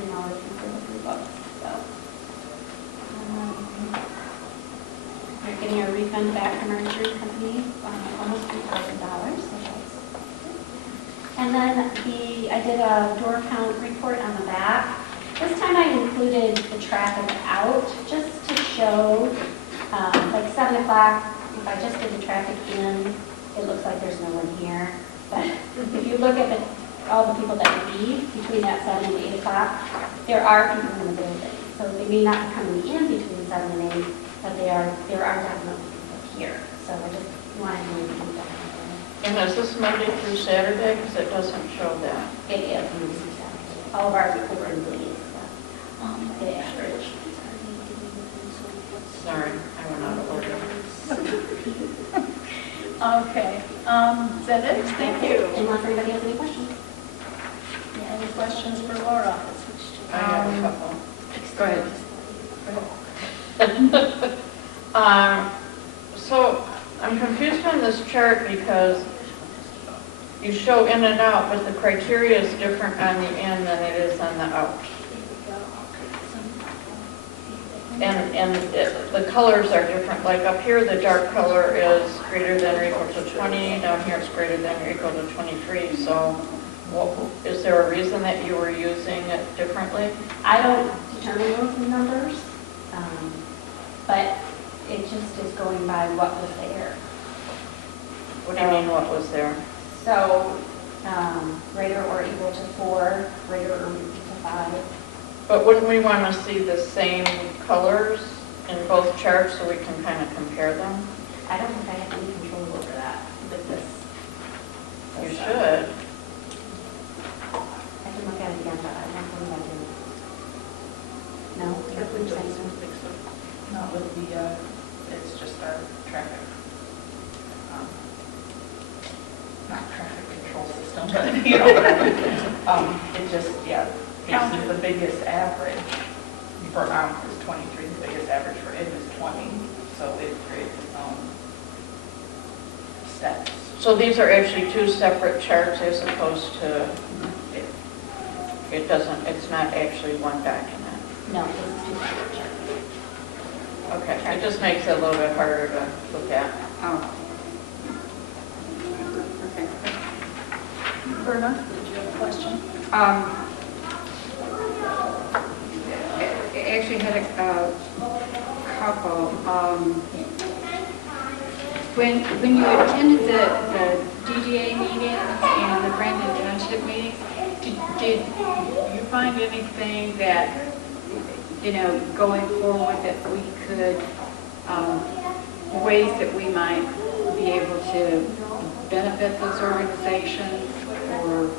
$119 for the 3 books. So we're getting a refund back from our insurance company, almost $3,000. So that's good. And then I did a door count report on the back. This time I included the traffic out just to show, like 7 o'clock, if I just did the traffic in, it looks like there's no one here. But if you look at all the people that leave between that 7 and 8 o'clock, there are people in the building. So they may not be coming in between 7 and 8, but there are definitely people here. So I just wanted to include that. And is this Monday through Saturday? Because it doesn't show that. It is Monday through Saturday. All of our people are in Belize. The average. Sorry, I went out of order. Okay, is that it? Thank you. Unless anybody has any questions. Any questions for Laura? I have a couple. Go ahead. So I'm confused on this chart because you show in and out, but the criteria is different on the in than it is on the out. And the colors are different. Like up here, the dark color is greater than or equal to 20. Down here, it's greater than or equal to 23. So is there a reason that you were using it differently? I don't determine those numbers, but it just is going by what was there. What do you mean, what was there? So greater or equal to 4, greater or equal to 5. But wouldn't we want to see the same colors in both charts so we can kind of compare them? I don't think I have any control over that with this. You should. I can look at it again, but I don't believe I do. No? I believe so. I think so. Not with the, it's just our traffic, not traffic control system, but, you know, it just, yeah, this is the biggest average for Mount is 23, the biggest average for it is 20, so it creates its own steps. So these are actually two separate charts as opposed to, it's not actually one document. No, this is 2 separate charts. Okay, it just makes it a little bit harder to look at. Oh. Okay. Berna, did you have a question? I actually had a couple. When you attended the DDA meetings and the Brandon Township meetings, did you find anything that, you know, going forward that we could, ways that we might be able to benefit those organizations, or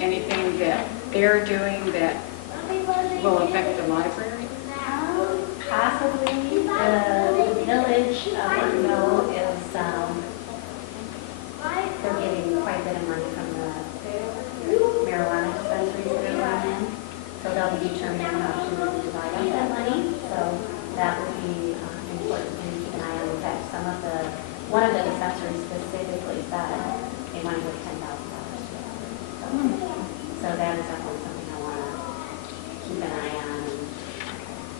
anything that they're doing that will affect the library? Possibly the village of Ortonville is, they're getting quite a bit of money from the marijuana dispensaries that are run in. So they'll be determining how to divide up that money. So that will be important to keep an eye on. In fact, one of the dispensaries specifically said they want to give $10,000 to it. So that is definitely something I want to keep an eye on and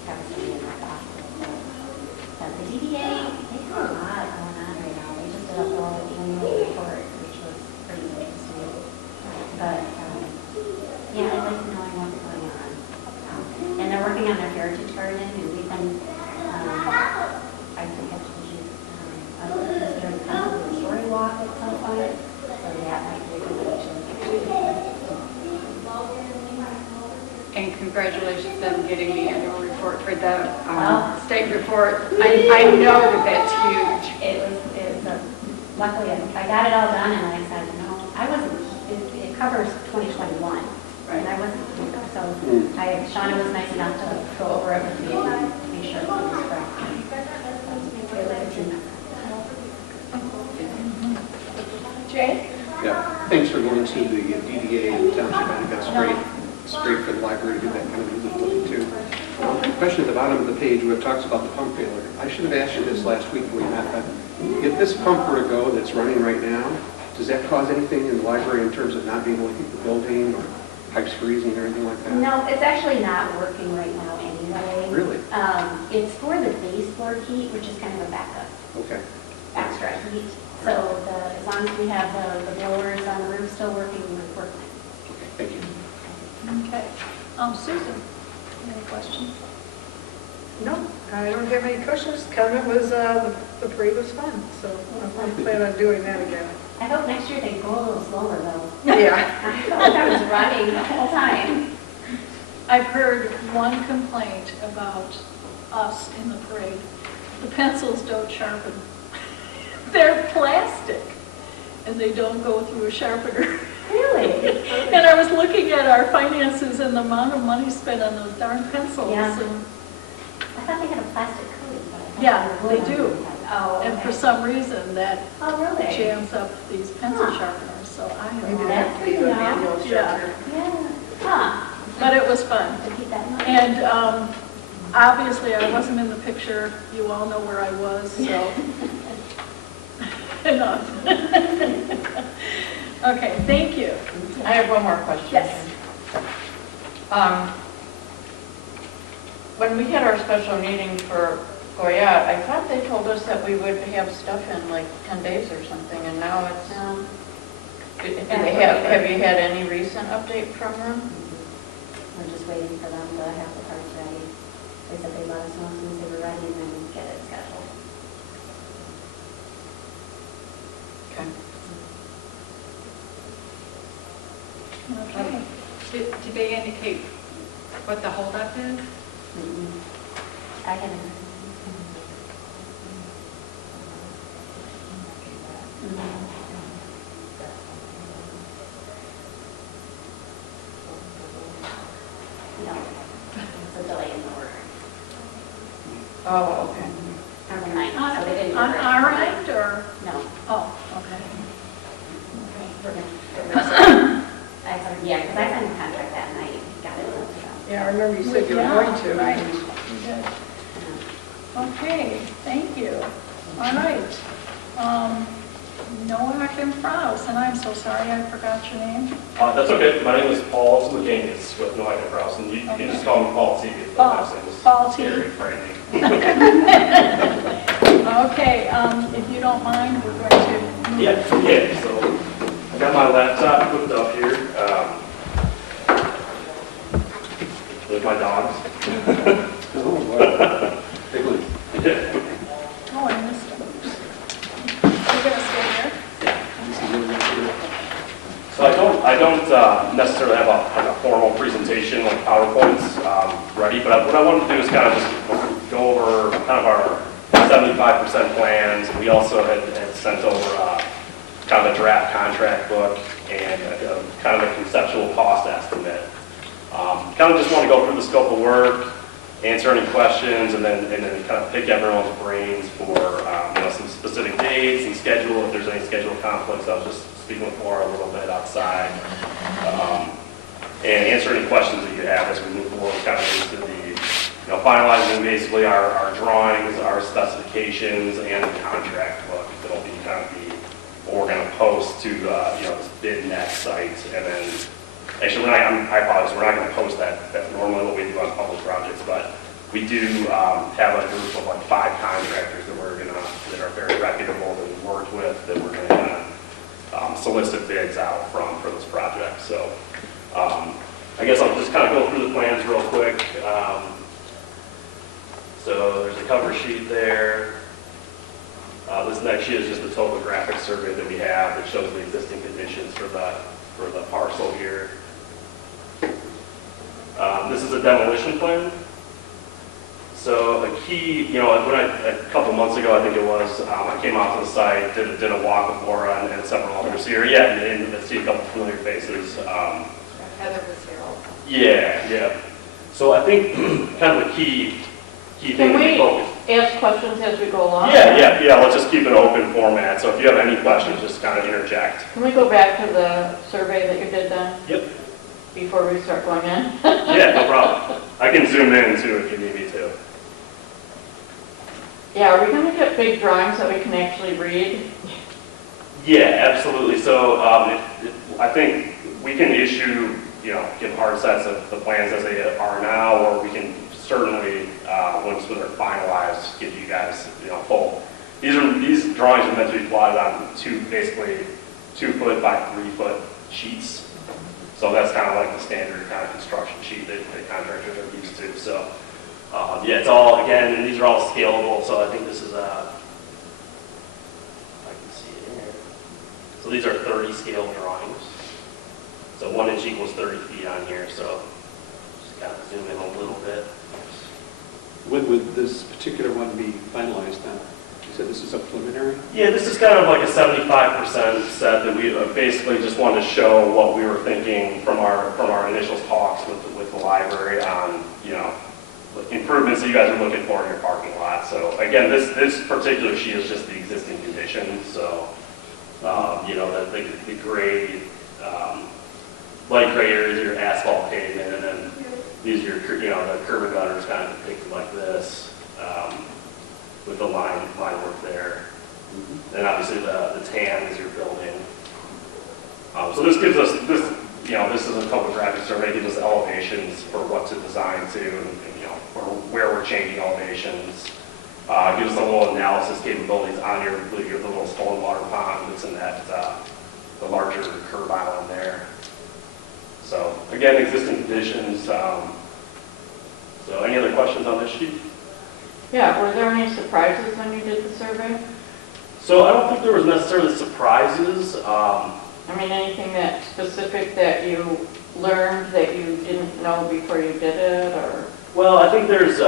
have something in my pocket. So the DDA, they have a lot going on right now. They just did a whole annual report, which was pretty interesting. But yeah, I'd like to know what's going on. And they're working on their heritage garden, and we've been, I think I told you, I was considering coming to a story walk at some point. So that might be a good way to. And congratulations on getting the annual report for the state report. I know that that's huge. It was luckily I got it all done, and I said, no, I wasn't, it covers 2021. Right. And I wasn't, so Shauna was nice enough to go over it with me and be sure it was correct. It was a team effort. Jay? Yeah, thanks for going to the DDA and Township. I think that's great. It's great for the library to do that kind of visibility too. Question at the bottom of the page where it talks about the pump failure. I should have asked you this last week when we met, but if this pump were to go that's running right now, does that cause anything in the library in terms of not being able to keep the building or pipes freezing or anything like that? No, it's actually not working right now anyway. Really? It's for the baseboard heat, which is kind of a backup, Okay. extra heat. So as long as we have the blowers on the roof still working, we're working. Okay, thank you. Okay. Susan, any questions? No, I don't have any questions. Comment was, the parade was fun, so I plan on doing that again. I hope next year they go a little slower though. Yeah. I felt like I was running the whole time. I've heard one complaint about us in the parade. The pencils don't sharpen. They're plastic, and they don't go through a sharpener. Really? And I was looking at our finances and the amount of money spent on those darn pencils. Yeah. and- I thought they had a plastic coating, but I thought Yeah, were they glue do. on the inside. Oh, And for okay. some reason, that Oh, really? jams up these pencil Huh. sharpeners, so I Maybe have. that could be the manual Yeah. shelter. Yeah. Huh. But it was fun. To keep that in mind. And obviously, I wasn't in the picture. You all know where I was, so. Enough. Okay, thank you. I have one more question. Yes. When we had our special meeting for Goya, I thought they told us that we would have stuff in like 10 days or something, and now it's, have you had any recent update from them? We're just waiting for them to have the parts ready. They said they'd let us know as soon as they were ready and then get it scheduled. Okay. Okay. Did they indicate what the holdup is? I haven't. No, it's a delay in the order. Oh, okay. On the ninth, so they didn't. On order it. our end, or? No. Oh, okay. We're gonna- Yeah, because I signed the contract that night, got it. Yeah, I remember you said you were Yeah, going to. Right. You did. Okay, thank you. All right. Noah Kraus, and I'm so sorry, I forgot your name. That's okay. My name is Paul Zlagenius with Noah Kraus, and you can just call me Paul T. if the last name is Paul T. scary, frightening. Okay, if you don't mind, we're going to move. Yeah, so I got my laptop hooked up here. There's my dogs. Oh, wow. Big one. Yeah. Oh, I missed him. You're going to stay here? This is really good. So I don't necessarily have a formal presentation like PowerPoints ready, but what I wanted to do is kind of just go over kind of our 75% plans. We also had sent over kind of a draft contract book and kind of a conceptual cost estimate. Kind of just want to go through the scope of work, answer any questions, and then kind of pick everyone's brains for some specific dates and schedule, if there's any schedule conflicts. I was just speaking with Laura a little bit outside, and answer any questions that you have as we move forward, kind of into the, finalizing basically our drawings, our specifications, and the contract book. That'll be kind of what we're going to post to this bid next site, and then actually I apologize, we're not going to post that normally what we do on public projects, but we do have a group of like 5 contractors that are very reputable that we've worked with, that we're going to solicit bids out from for this project. So I guess I'll just kind of go through the plans real quick. So there's a cover sheet there. This next sheet is just a topographic survey that we have that shows the existing conditions for the parcel here. This is a demolition plan. So a key, a couple months ago, I think it was, I came out to the site, did a walk with Laura and several others here. Yeah, and see a couple familiar faces. Heather was here also. Yeah. So I think kind of the key thing Can to be we focused. ask questions as we go along? Yeah. Let's just keep an open format. So if you have any questions, just kind of interject. Can we go back to the survey that you did then, Yep. before we start going in? Yeah, no problem. I can zoom in too if you need me to. Yeah, are we going to get big drawings that we can actually read? Yeah, absolutely. So I think we can issue give hard sets of the plans as they are now, or we can certainly, once they're finalized, give you guys, full. These drawings are meant to be plotted on basically 2 foot by 3 foot sheets. So that's kind of like the standard kind of construction sheet that contractors are used to. So yeah, it's all, again, and these are all scalable. So I think this is I can see it in here. So these are 30 scale drawings. So 1 inch equals 30 feet on here. So just kind of zoom in a little bit. When would this particular one be finalized then? You said this is a preliminary? Yeah, this is kind of like a 75% set that we basically just wanted to show what we were thinking from our initial talks with the library on, improvements that you guys are looking for in your parking lot. So again, this particular sheet is just the existing conditions. So, the grade, light gray areas are your asphalt pavement, and then these are your, the curb and gutters kind of depicted like this. With the line work there. And obviously the tan is your building. So this gives us, this is a topographic survey, gives us elevations for what to design to, and where we're changing elevations. Gives us a little analysis capabilities on your the little stormwater pond that's in that, the larger curb island there. So again, existing conditions. So any other questions on this sheet? Yeah, were there any surprises when you did the survey? So I don't think there was necessarily surprises. Anything that specific that you learned that you didn't know before you did it, or? Well, I think there was,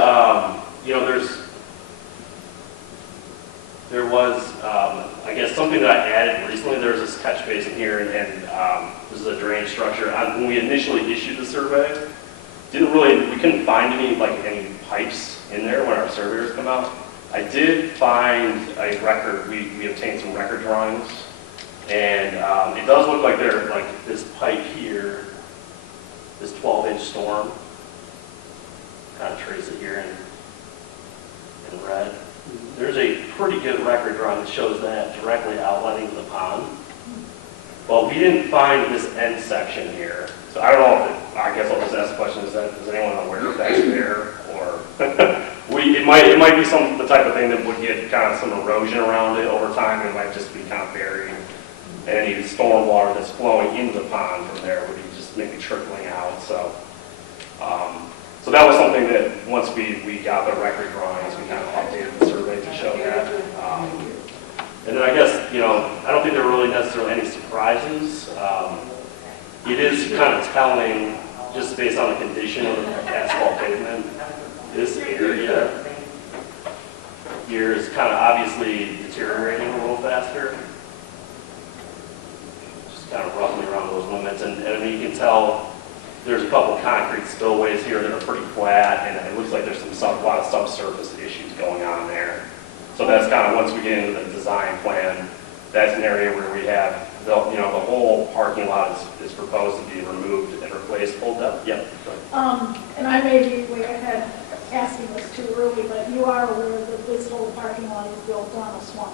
I guess, something that I added recently. There's this catch basin here, and this is a drainage structure. When we initially issued the survey, we couldn't find any pipes in there when our surveyors come out. I did find a record, we obtained some record drawings, and it does look like there's this pipe here, this 12-inch storm, kind of trace it here in red. There's a pretty good record drawing that shows that directly outlining the pond. Well, we didn't find this end section here, so I don't know I guess I'll just ask the question, is anyone aware if that's there? Or it might be the type of thing that would get kind of some erosion around it over time. It might just be kind of buried. And any storm water that's flowing into the pond from there would be just maybe trickling out. So that was something that once we got the record drawings, we kind of updated the survey to show that. And then I guess, I don't think there were really necessarily any surprises. It is kind of telling, just based on the condition of the asphalt pavement, this area here is kind of obviously deteriorating a little faster. Just kind of roughly around those limits. And you can tell there's a couple of concrete spillways here that are pretty flat, and it looks like there's a lot of subsurface issues going on there. So that's kind of, once we get into the design plan, that's an area where we have the whole parking lot is proposed to be removed and replaced full depth. Yep. And I may be way ahead asking this too early, but you are aware that this whole parking lot is built on a swamp.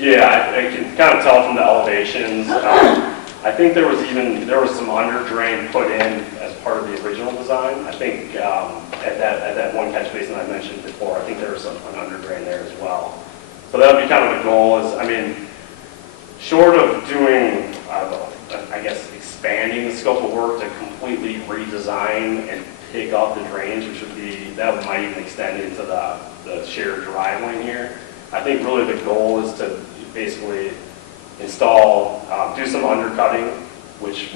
Yeah, I can kind of tell from the elevations. I think there was some under drain put in as part of the original design. I think at that one catch basin I mentioned before, I think there was an under drain there as well. So that would be kind of the goal. Short of doing, I guess, expanding the scope of work to completely redesign and pick up the drainage, that might even extend into the shared driveway here. I think really the goal is to basically install, do some undercutting, which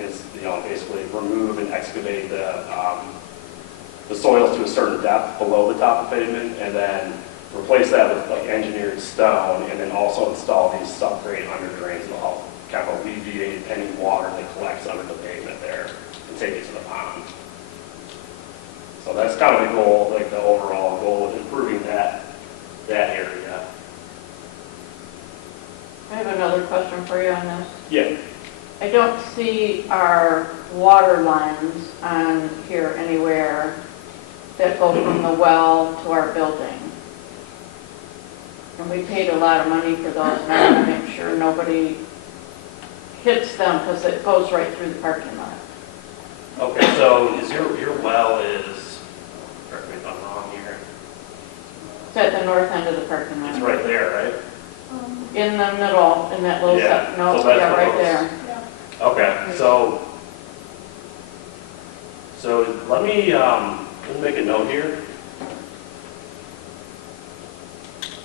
is basically remove and excavate the soils to a certain depth below the top of pavement, and then replace that with engineered stone, and then also install these subgrade under drains that will help kind of alleviate any water that collects under the pavement there and take it to the pond. So that's kind of the goal, the overall goal of improving that area. I have another question for you on this. Yeah. I don't see our water lines on here anywhere that go from the well to our building. And we paid a lot of money for those, and I want to make sure nobody hits them because it goes right through the parking lot. Okay, so is your well is, correct me if I'm wrong here, It's at the north end of the parking it's lot. right there, right? In the middle, in that little, Yeah, no, so that's yeah, what right those- there. Yeah. Okay, so let me make a note here.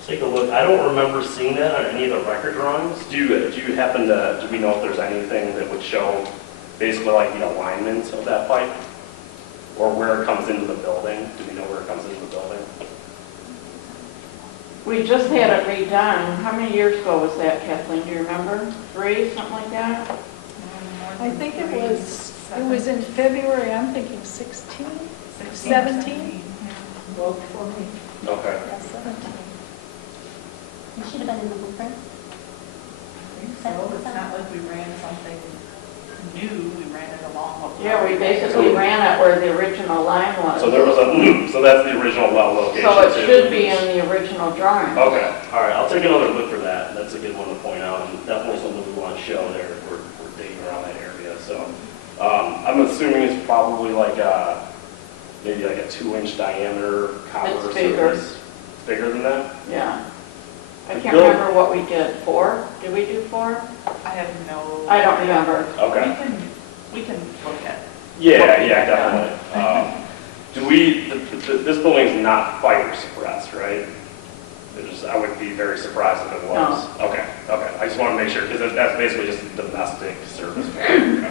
Take a look. I don't remember seeing that on any of the record drawings. Do you happen to, do we know if there's anything that would show basically like the alignment of that pipe? Or where it comes into the building? Do we know where it comes into the building? We just had it redone. How many years ago was that, Kathleen? Do you remember? 3, something like that? I think it was in February, I'm thinking 16, 17? Well, for me. Okay. Yeah, 17. It should have been in the blueprint. So it's not like we ran something new, we ran it along what. Yeah, we basically ran it where the original line was. So there was a, so that's the original well location. So it too. should be in the original drawing. Okay, all right, I'll take another look for that. That's a good one to point out, and definitely something we want to show there. We're digging around that area, so. I'm assuming it's probably like maybe like a 2-inch diameter copper It's bigger. surface. Bigger than that? Yeah. I The can't build- remember what we did. 4? Did we do 4? I have no. I don't remember. Okay. We can look at. Yeah, yeah, definitely. Do we, this building is not fire suppressed, right? I would be very surprised if it was. Okay, okay. I just want to make sure, because that's basically just a domestic service. Okay.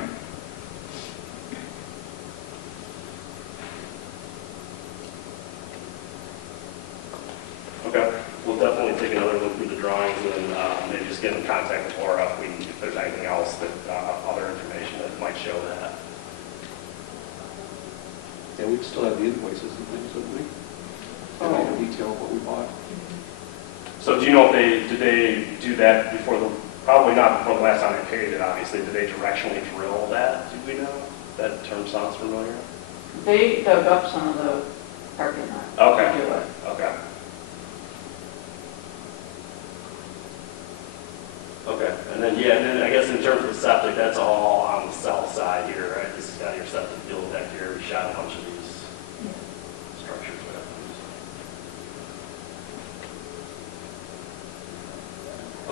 Okay, we'll definitely take another look through the drawings and maybe just get in contact with Laura if there's anything else that, other information that might show that. Yeah, we'd still have the invoices and things, wouldn't we? And like a detail of what we bought. So do you know if did they do that before probably not before the last time they paid it, obviously, did they directionally drill that? Do we know? That term sounds familiar? They dug up some of the parking lot. Okay. To do it. Okay. Okay, and then I guess in terms of the septic, that's all on the south side here, right? This has got your septic field back here. We shot a bunch of these structures with.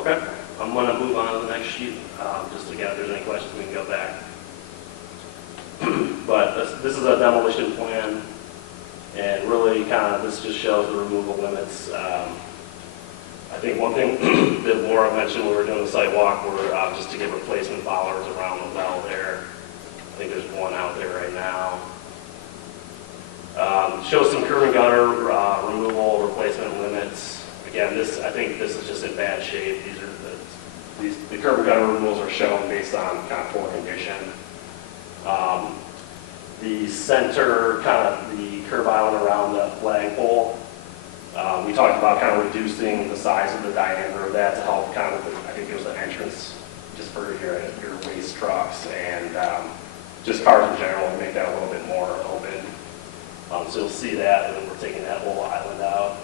Okay, I'm gonna move on to the next sheet. Just again, if there's any questions, we can go back. But this is a demolition plan, and really kind of, this just shows the removal limits. I think one thing that Laura mentioned when we were doing the site walk were just to get replacement bollards around the well there. I think there's one out there right now. Shows some curb and gutter removal replacement limits. Again, I think this is just in bad shape. The curb and gutter removals are shown based on kind of poor condition. The center, kind of the curb island around the flagpole, we talked about kind of reducing the size of the diameter of that to help kind of, I think there's an entrance just for your waste trucks and just cars in general to make that a little bit more open. So you'll see that, and then we're taking that whole island out.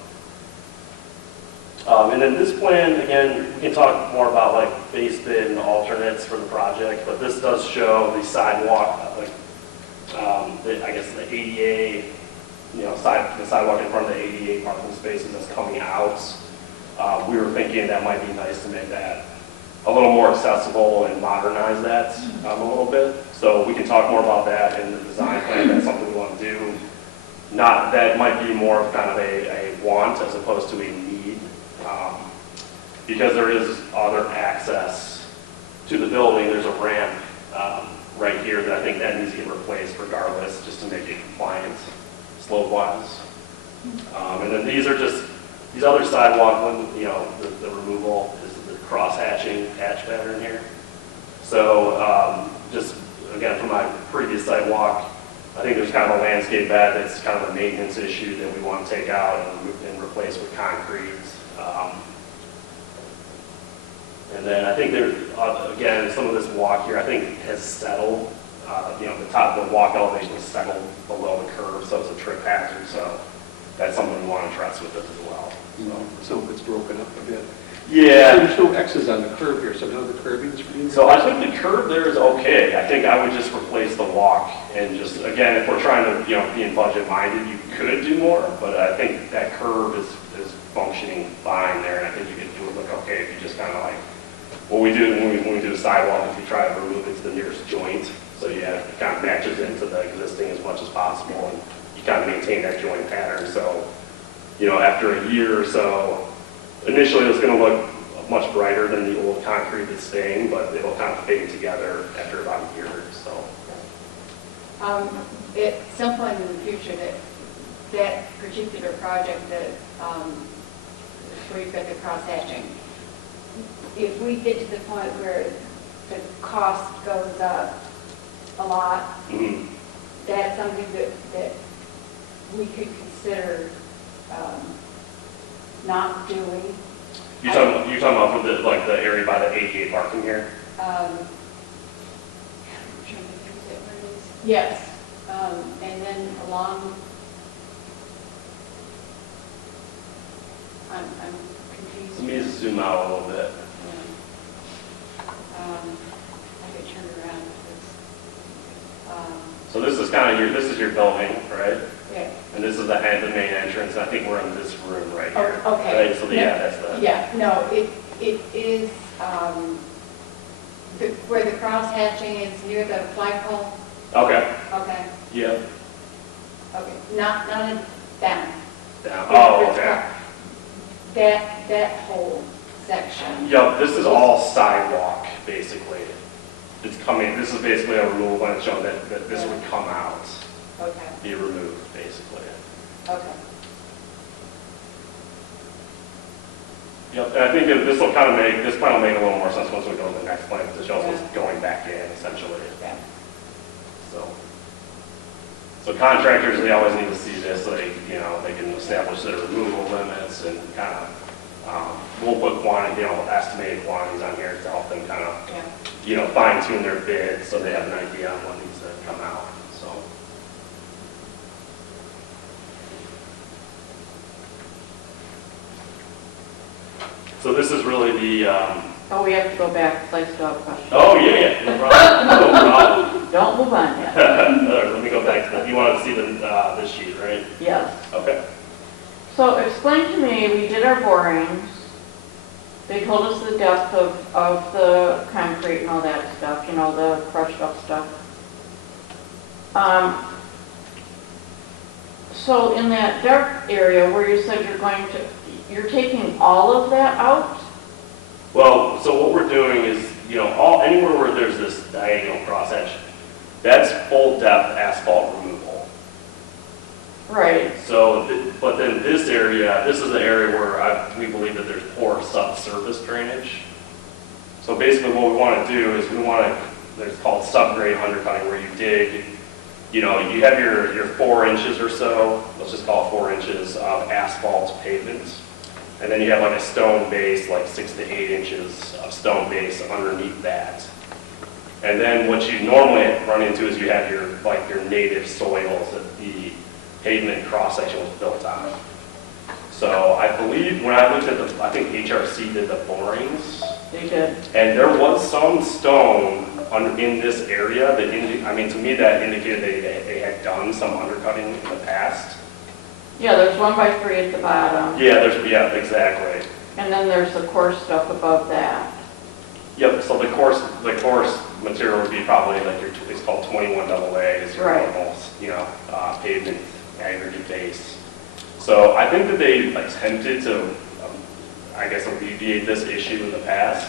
And then this plan, again, we can talk more about like base bid and alternates for the project, but this does show the sidewalk, like I guess the ADA, the sidewalk in front of the ADA parking spaces that's coming out. We were thinking that might be nice to make that a little more accessible and modernize that a little bit. So we can talk more about that in the design plan. That's something we want to do. Not, that might be more of kind of a want as opposed to a need, because there is other access to the building. There's a ramp right here that I think that needs to get replaced regardless, just to make it compliant slope-wise. And then these are just, these other sidewalk, the removal is the cross-hatching hatch pattern here. So just, again, from my previous sidewalk, I think there's kind of a landscape bed that's kind of a maintenance issue that we want to take out and replace with concrete. And then I think there's, again, some of this walk here, I think has settled. The walk elevation is settled below the curve, so it's a trip hazard. So that's something we want to address with this as well. Some of it's broken up a bit. Yeah. There's no X's on the curb here, so now the curbing's pretty. So I think the curb there is okay. I think I would just replace the walk and just, again, if we're trying to, being budget minded, you could do more, but I think that curb is functioning fine there, and I think you could do it look okay if you just kind of like, what we do when we do the sidewalk, if you try to remove it to the nearest joint, so yeah, it kind of matches into the existing as much as possible, and you kind of maintain that joint pattern. So, after a year or so, initially it's going to look much brighter than the old concrete that's staying, but it'll kind of fade together after about a year or so. At some point in the future, that particular project that, where you've got the cross hatching, if we get to the point where the cost goes up a lot, Mhm. that's something that we could consider not doing. You're talking about for the area by the 88 parking here? I'm trying to think, is that where it is? Yes, and then along, I'm confused. Let me just zoom out a little bit. I could turn around. So this is kind of this is your building, right? Yeah. And this is the main entrance. I think we're in this room right here. Oh, okay. Right? So yeah, that's the. Yeah, no, it is, where the cross hatching is near the flagpole. Okay. Okay, Yeah. okay, not in down. Down. Oh, It's- okay. That whole section. Yep. This is all sidewalk basically. It's coming. This is basically a rule when it's shown that this would come out, Okay, be removed basically. okay. Yep, and I think that this plan will make a little more sense once we go to the next plan, to show us what's going back in, essentially. Yeah. So contractors, they always need to see this, so they can establish their removal limits and kind of, we'll put estimated quantities on here to help them kind of, Yeah. fine tune their bid, so they have an idea on what needs to come out, so. So this is really the, Oh, we have to go back, because I still have questions. oh, yeah, no problem, no problem. Don't move on yet. Let me go back to you wanted to see this sheet, right? Yes. Okay. So explain to me, we did our borings. They told us the depth of the concrete and all that stuff, the crushed up stuff. So in that dark area where you said you're taking all of that out? Well, so what we're doing is, anywhere where there's this diagonal cross hatch, that's full depth asphalt removal. Right. So, but then this area, this is the area where we believe that there's poor subsurface drainage. So basically what we want to do is there's called subgrade undercutting, where you dig, you have your 4 inches or so, let's just call it 4 inches of asphalt pavement. And then you have like a stone base, like 6 to 8 inches of stone base underneath that. And then what you normally run into is you have your native soils that the pavement cross section was built on. So I believe when I looked at I think HRC did the borings. They did. And there was some stone in this area that, to me that indicated they had done some undercutting in the past. Yeah, there's 1 by 3 at the bottom. Yeah, exactly. And then there's the coarse stuff above that. Yep, so the coarse material would be probably it's called 21 AA, is your Right. normal, pavement aggregate base. So I think that they attempted to, alleviate this issue in the past.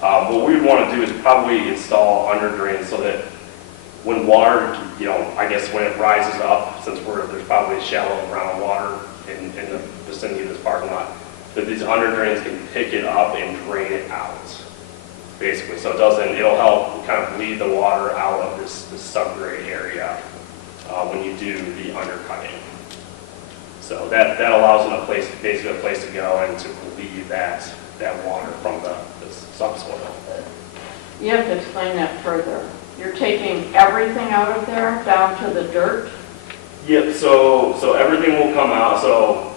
What we want to do is probably install under drains so that when water, when it rises up, since there's probably shallow groundwater in the vicinity of this parking lot, that these under drains can pick it up and drain it out, basically. So it'll help kind of lead the water out of this subgrade area when you do the undercutting. So that allows them basically a place to go and to relieve that water from the subsoil. You have to explain that further. You're taking everything out of there, down to the dirt? Yep, so everything will come out. So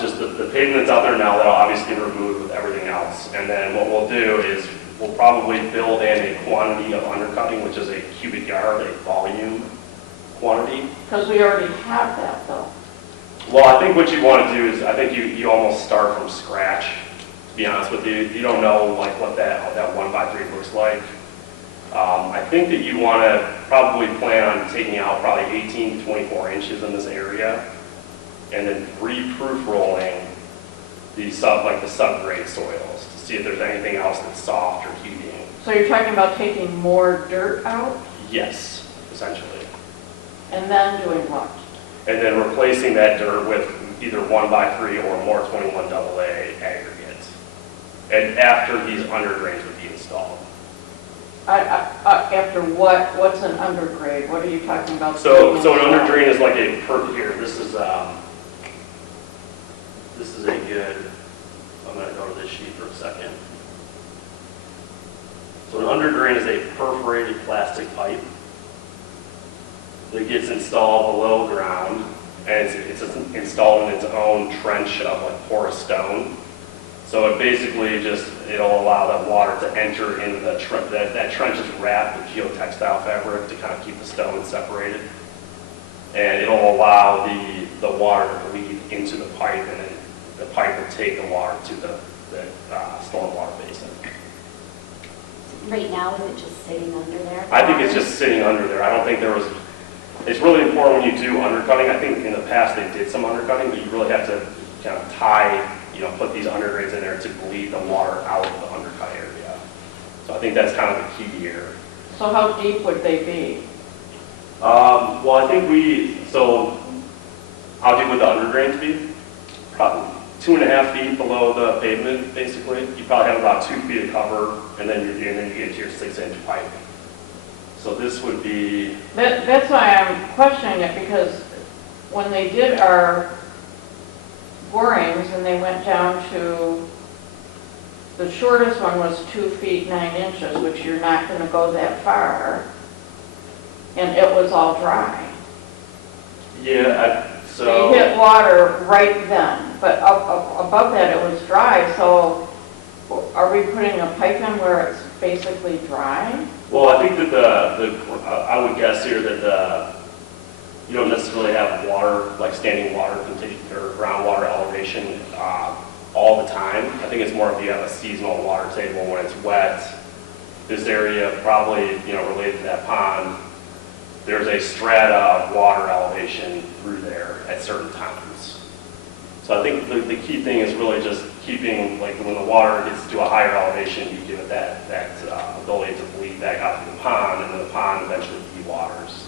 Just the pavement that's out there now, that'll obviously be removed with everything else. And then what we'll do is we'll probably build in a quantity of undercutting, which is a cubic yard, a volume quantity. Because we already have that though. Well, I think what you want to do is, I think you almost start from scratch, to be honest with you. You don't know like what that 1x3 looks like. I think that you want to probably plan on taking out probably 18 to 24 inches in this area, and then re-proof rolling the subgrade soils to see if there's anything else that's soft or heaving. So you're talking about taking more dirt out Yes, essentially. and then doing what? And then replacing that dirt with either 1x3 or more 21 AA aggregate. And after these underdrains would be installed. After what? What's an undergrade? What are you talking about? So an underdrain is like a here. This is a good. I'm going to go to this sheet for a second. So an underdrain is a perforated plastic pipe that gets installed below ground, and it's installed in its own trench of like porous stone. So it basically it'll allow that water to enter into the trench. That trench is wrapped with geotextile fabric to kind of keep the stone separated. And it'll allow the water to bleed into the pipe, and then the pipe will take the water to the stormwater basin. Right now, is it just sitting under there? I think it's just sitting under there. I don't think there was, it's really important when you do undercutting. I think in the past they did some undercutting, but you really have to kind of put these undergrades in there to bleed the water out of the undercut area. So I think that's kind of the key here. So how deep would they be? Well, I think how deep would the underdrains be? Probably 2.5 feet below the pavement, basically. You probably have about 2 feet of cover, and then you get to your 6-inch pipe. So this would be. That's why I'm questioning it, because when they did our borings and they went down to, the shortest one was 2 feet 9 inches, which you're not going to go that far, and it was all dry. Yeah, They hit water right then, but above that it was dry, so are we putting a pipe in where it's basically dry? well, I think that I would guess here that you don't necessarily have water, like standing water or groundwater elevation all the time. I think it's more if you have a seasonal water table when it's wet. This area probably, related to that pond, there's a strata of water elevation through there at certain times. So I think the key thing is really just keeping, like when the water gets to a higher elevation, you give it that ability to bleed back out to the pond, and then the pond eventually dewaters.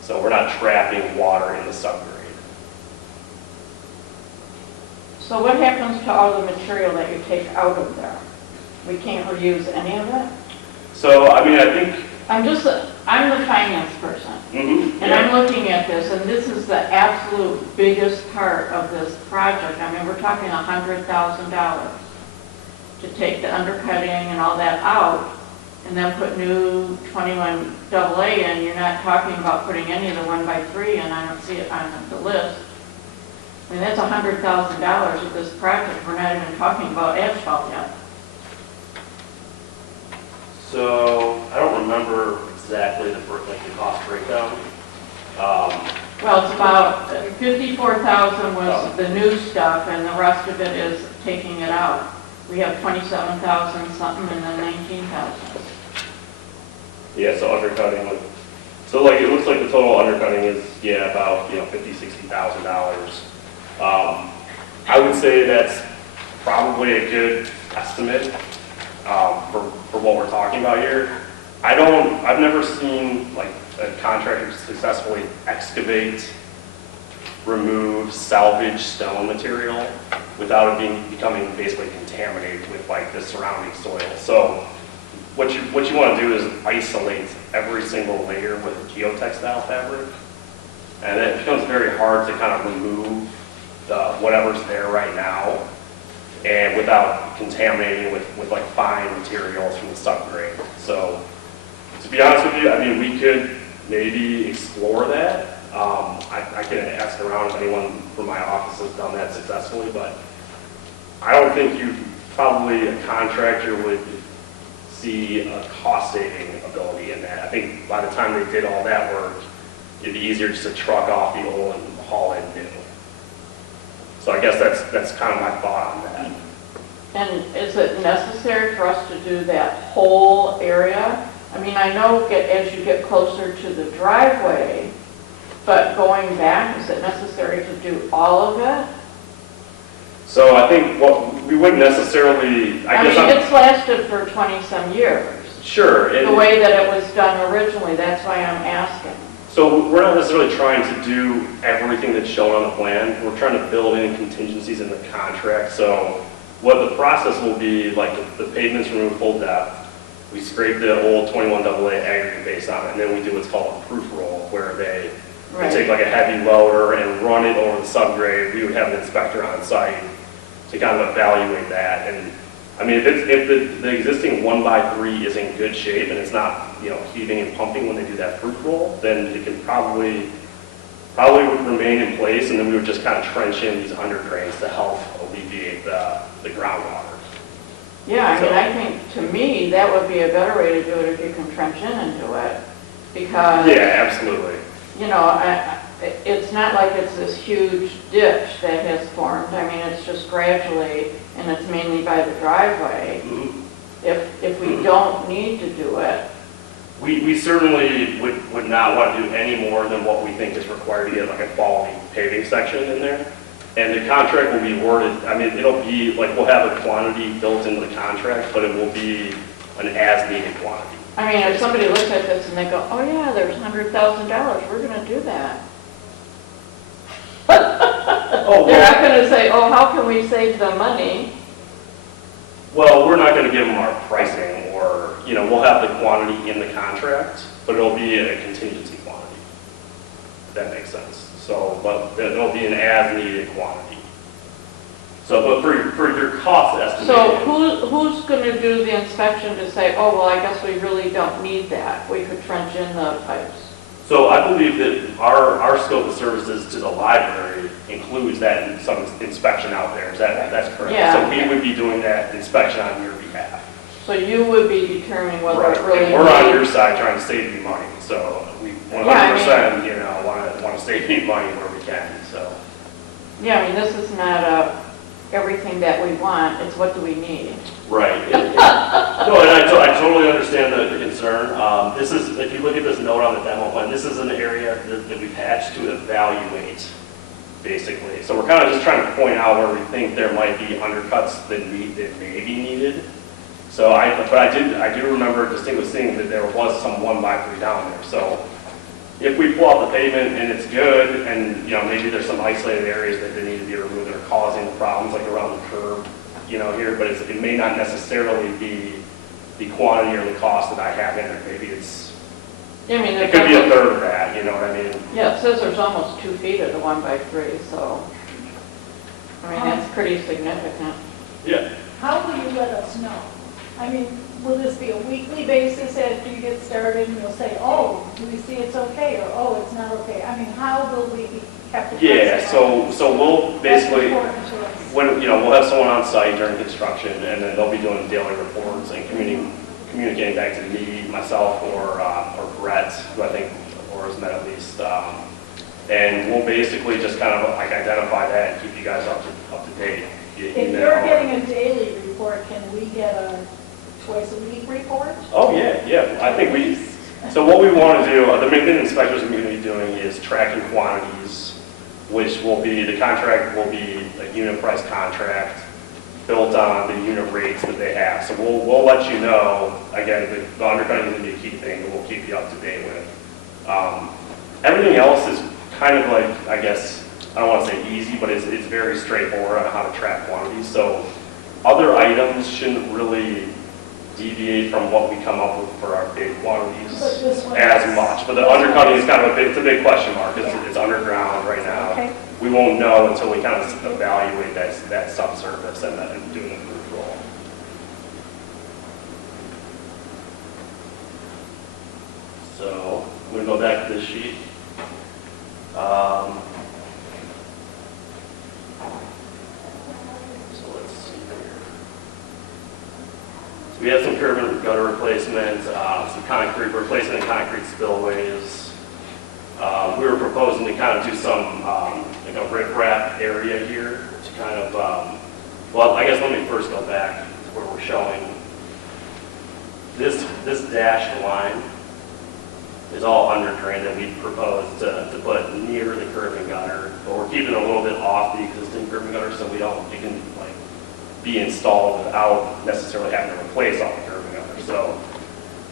So we're not trapping water in the subgrade. So what happens to all the material that you take out of there? We can't reuse any of it? So, I mean, I think. I'm the finance person, and I'm looking at this, and this is the absolute biggest part of this project. I mean, we're talking $100,000 to take the undercutting and all that out, and then put new 21 AA in. You're not talking about putting any of the 1x3 in. I don't see it on the list. I mean, that's $100,000 of this project. We're not even talking about asphalt yet. So, I don't remember exactly the cost breakdown. Well, it's about 54,000 was the new stuff, and the rest of it is taking it out. We have 27,000 something, and then 19,000. Yeah, so undercutting would, so like it looks like the total undercutting is about $50,000-$60,000. I would say that's probably a good estimate for what we're talking about here. I've never seen like a contractor successfully excavate, remove, salvage stone material without it becoming basically contaminated with like the surrounding soil. So what you want to do is isolate every single layer with geotextile fabric, and it becomes very hard to kind of remove whatever's there right now, and without contaminating with like fine materials from the subgrade. So to be honest with you, I mean, we could maybe explore that. I can ask around if anyone from my office has done that successfully, but I don't think probably a contractor would see a cost-saving ability in that. I think by the time they did all that work, it'd be easier just to truck off the old and haul in new. So I guess that's kind of my thought on that. And is it necessary for us to do that whole area? I mean, I know as you get closer to the driveway, but going back, is it necessary to do all of it? So I think we wouldn't necessarily, I mean, it's lasted for 20-some years, sure. the way that it was done originally, that's why I'm asking. So we're not necessarily trying to do everything that's shown on the plan. We're trying to build in contingencies in the contract. So what the process will be, like the pavement's removed full depth, we scrape the old 21 AA aggregate base on it, and then we do what's called a proof roll, where they take like a heavy loader and run it over the subgrade. We would have an inspector on site to kind of evaluate that. And I mean, if the existing 1x3 is in good shape and it's not, heaving and pumping when they do that proof roll, then it can probably would remain in place, and then we would just kind of trench in these under drains to help alleviate the groundwater. Yeah, I mean, I think, to me, that would be a better way to do it if you can trench in and do it, because, Yeah, absolutely. It's not like it's this huge ditch that has formed. I mean, it's just gradually, and it's mainly by the driveway. Mhm. If we don't need to do it, We certainly would not want to do any more than what we think is required to get like a quality paving section in there. And the contract will be worded, I mean, it'll be like, we'll have a quantity built into the contract, but it will be an as-needed quantity. I mean, if somebody looks at this and they go, oh yeah, there's $100,000, we're gonna do that. Oh, They're not gonna say, oh, how can we save the money? well, we're not going to give them our pricing, or, we'll have the quantity in the contract, but it'll be a contingency quantity, if that makes sense. So, but it'll be an as-needed quantity. So, but for your cost estimate. So who's gonna do the inspection to say, oh, well, I guess we really don't need that, we could trench in the pipes? So I believe that our scope of services to the library includes that some inspection out there. That's correct? Yeah. So we would be doing that inspection on your behalf. So you would be determining whether Right. it really And we're on your needs. side trying to save you money. So we 100%, want to save you money where we can, so. Yeah, I mean, this is not everything that we want, it's what do we need? Right. No, and I totally understand the concern. This is, if you look at this note on the demo plan, this is an area that we've hatched to evaluate, basically. So we're kind of just trying to point out where we think there might be undercuts that may be needed. So I do remember distinctly seeing that there was some 1x3 down there. So if we pull out the pavement and it's good, and maybe there's some isolated areas that need to be removed that are causing the problems, like around the curb, here, but it may not necessarily be the quantity or the cost that I have in there. Maybe it could be a third of that, you know what I mean? Yeah, it says there's almost 2 feet of the 1x3, so, I mean, that's pretty significant. Yeah. How will you let us know? I mean, will this be a weekly basis after you get started and you'll say, oh, do we see it's okay, or oh, it's not okay? I mean, how will we be kept abreast? Yeah, so we'll basically, That's important to us. when, we'll have someone on site during construction, and then they'll be doing daily reports and communicating back to me, myself, or Brett, who I think, or has met at least. And we'll basically just kind of like identify that and keep you guys up to date. If you're getting a daily report, can we get a twice-a-week report? Oh, yeah. I think so what we want to do, the main thing inspectors are going to be doing is tracking quantities, which will be, the contract will be a unit price contract built on the unit rates that they have. So we'll let you know, again, the undercutting is going to be a key thing that we'll keep you up to date with. Everything else is kind of like, I guess, I don't want to say easy, but it's very straightforward on how to track quantities. So other items shouldn't really deviate from what we come up with for our big quantities as much. But the undercutting is kind of it's a big question mark. It's underground right now. Okay. We won't know until we kind of evaluate that subsurface and doing the proof roll. So I'm going to go back to this sheet. We have some curb and gutter replacement, some concrete replacement and concrete spillways. We were proposing to kind of do some, like a rip-wrap area here to kind of, well, I guess let me first go back to where we're showing. This dashed line is all under drain that we proposed to put near the curb and gutter, but we're keeping a little bit off the existing curb and gutter so it can like be installed without necessarily having to replace all the curb and gutter. So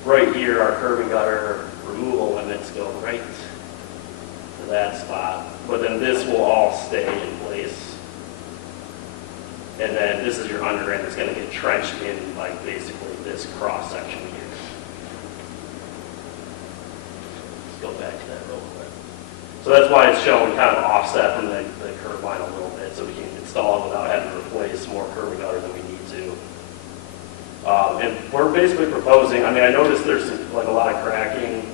right here, our curb and gutter removal limits go right to that spot, but then this will all stay in place. And then this is your under drain that's going to get trenched in like basically this cross section here. Go back to that real quick. So that's why it's showing kind of offset from the curb line a little bit, so we can install it without having to replace more curb and gutter than we need to. And we're basically proposing, I mean, I noticed there's like a lot of cracking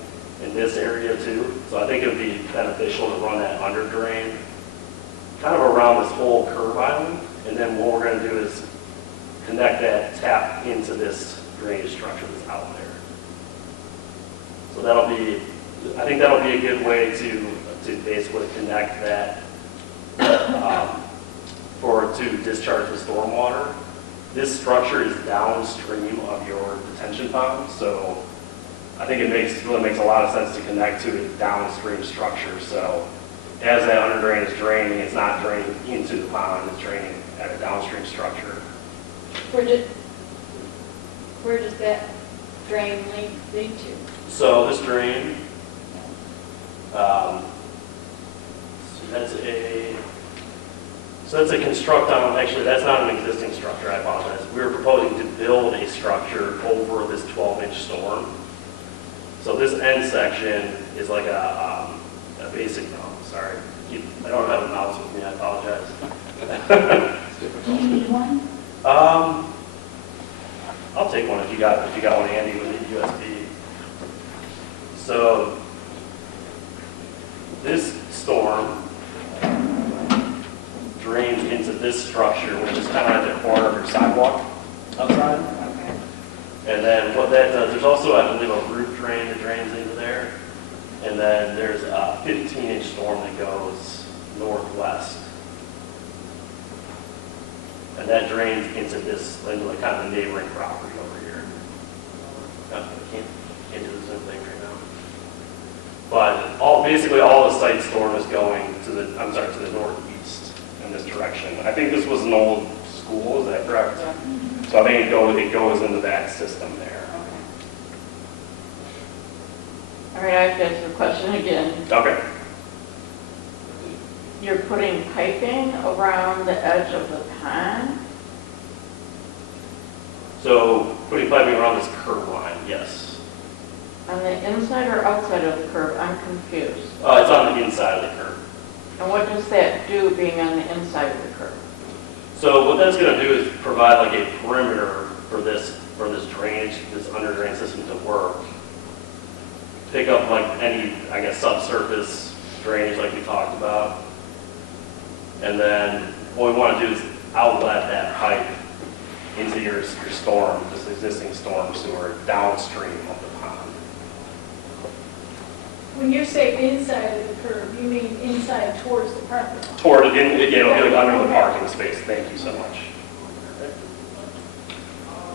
in this area too, so I think it would be beneficial to run that under drain kind of around this whole curb island, and then what we're going to do is connect that tap into this drainage structure that's out there. So that'll be, I think that'll be a good way to basically connect that to discharge the stormwater. This structure is downstream of your detention pond, so I think it really makes a lot of sense to connect to a downstream structure. So as that under drain is draining, it's not draining into the pond, it's draining at a downstream structure. Where does that drain lead to? So this drain, that's a construct on, actually that's not an existing structure, I apologize. We were proposing to build a structure over this 12-inch storm. So this end section is like a basic, sorry, I don't have a mouse with me, I apologize. Do you need one? I'll take one if you got one handy with the USB. So this storm drains into this structure, which is kind of at the corner of your sidewalk outside. Okay. And then what that does, there's also, I believe, a roof drain that drains into there. And then there's a 15-inch storm that goes northwest. And that drains into kind of the neighboring property over here. I can't do the Zoom thing right now. But basically all the site storm is going to the northeast in this direction. I think this was an old school, is that correct? Yeah. So I think it goes into that system there. All right, I have to ask the question again. Okay. You're putting piping around the edge of the pond? So putting piping around this curb line, yes. On the inside or outside of the curb? I'm confused. It's on the inside of the curb. And what does that do being on the inside of the curb? So what that's going to do is provide like a perimeter for this drainage, this under drain system to work. Pick up like any, I guess, subsurface drainage like we talked about. And then what we want to do is outlet that pipe into your storm, this existing storm sewer downstream of the pond. When you say inside of the curb, you mean inside towards the parking lot? It'll be like under the parking space. Thank you so much.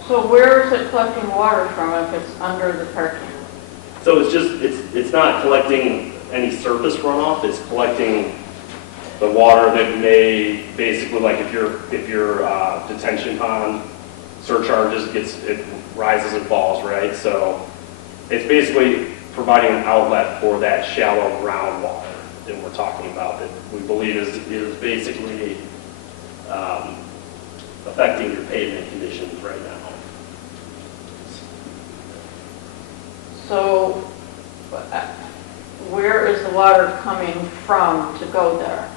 So where is it collecting water from if it's under the parking? So it's not collecting any surface runoff. It's collecting the water that may basically, like if your detention pond surcharges, it rises and falls, right? So it's basically providing an outlet for that shallow groundwater that we're talking about that we believe is basically affecting your pavement conditions right now. So where is the water coming from to go there,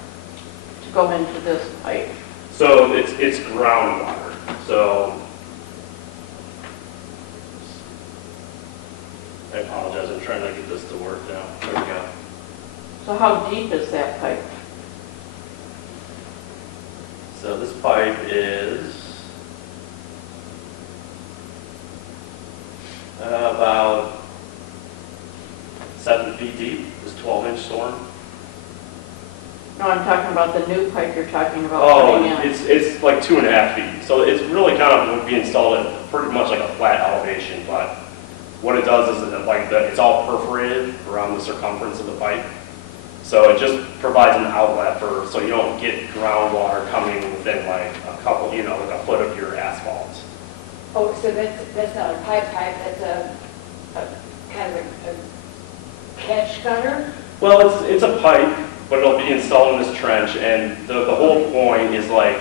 to go into this pipe? So it's groundwater. So I apologize, I'm trying to get this to work now. There we go. So how deep is that pipe? So this pipe is About 7 feet deep, this 12-inch storm. No, I'm talking about the new pipe you're talking about Oh, putting in. it's like 2.5 feet. So it's really kind of would be installed at pretty much like a flat elevation, but what it does is it's all perforated around the circumference of the pipe. So it just provides an outlet so you don't get groundwater coming within like a couple, like a foot of your asphalt. Oh, so that's not a pipe, that's a kind of a catch gutter? Well, it's a pipe, but it'll be installed in this trench, and the whole point is like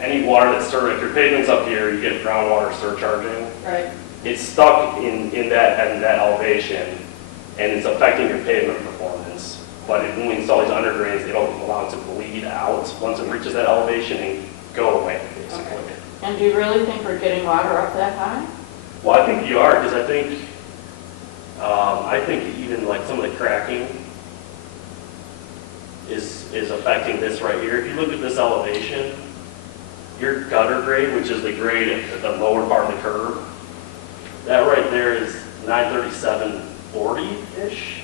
any water that's if your pavement's up here, you get groundwater surcharging. Right. It's stuck in that elevation, and it's affecting your pavement performance. But when we install these underdrains, they don't allow it to bleed out once it reaches that elevation and go away, basically. Okay. And do you really think we're getting water up that high? Well, I think you are, because I think even like some of the cracking is affecting this right here. If you look at this elevation, your gutter grade, which is the grade at the lower part of the curve, that right there is 937.40-ish.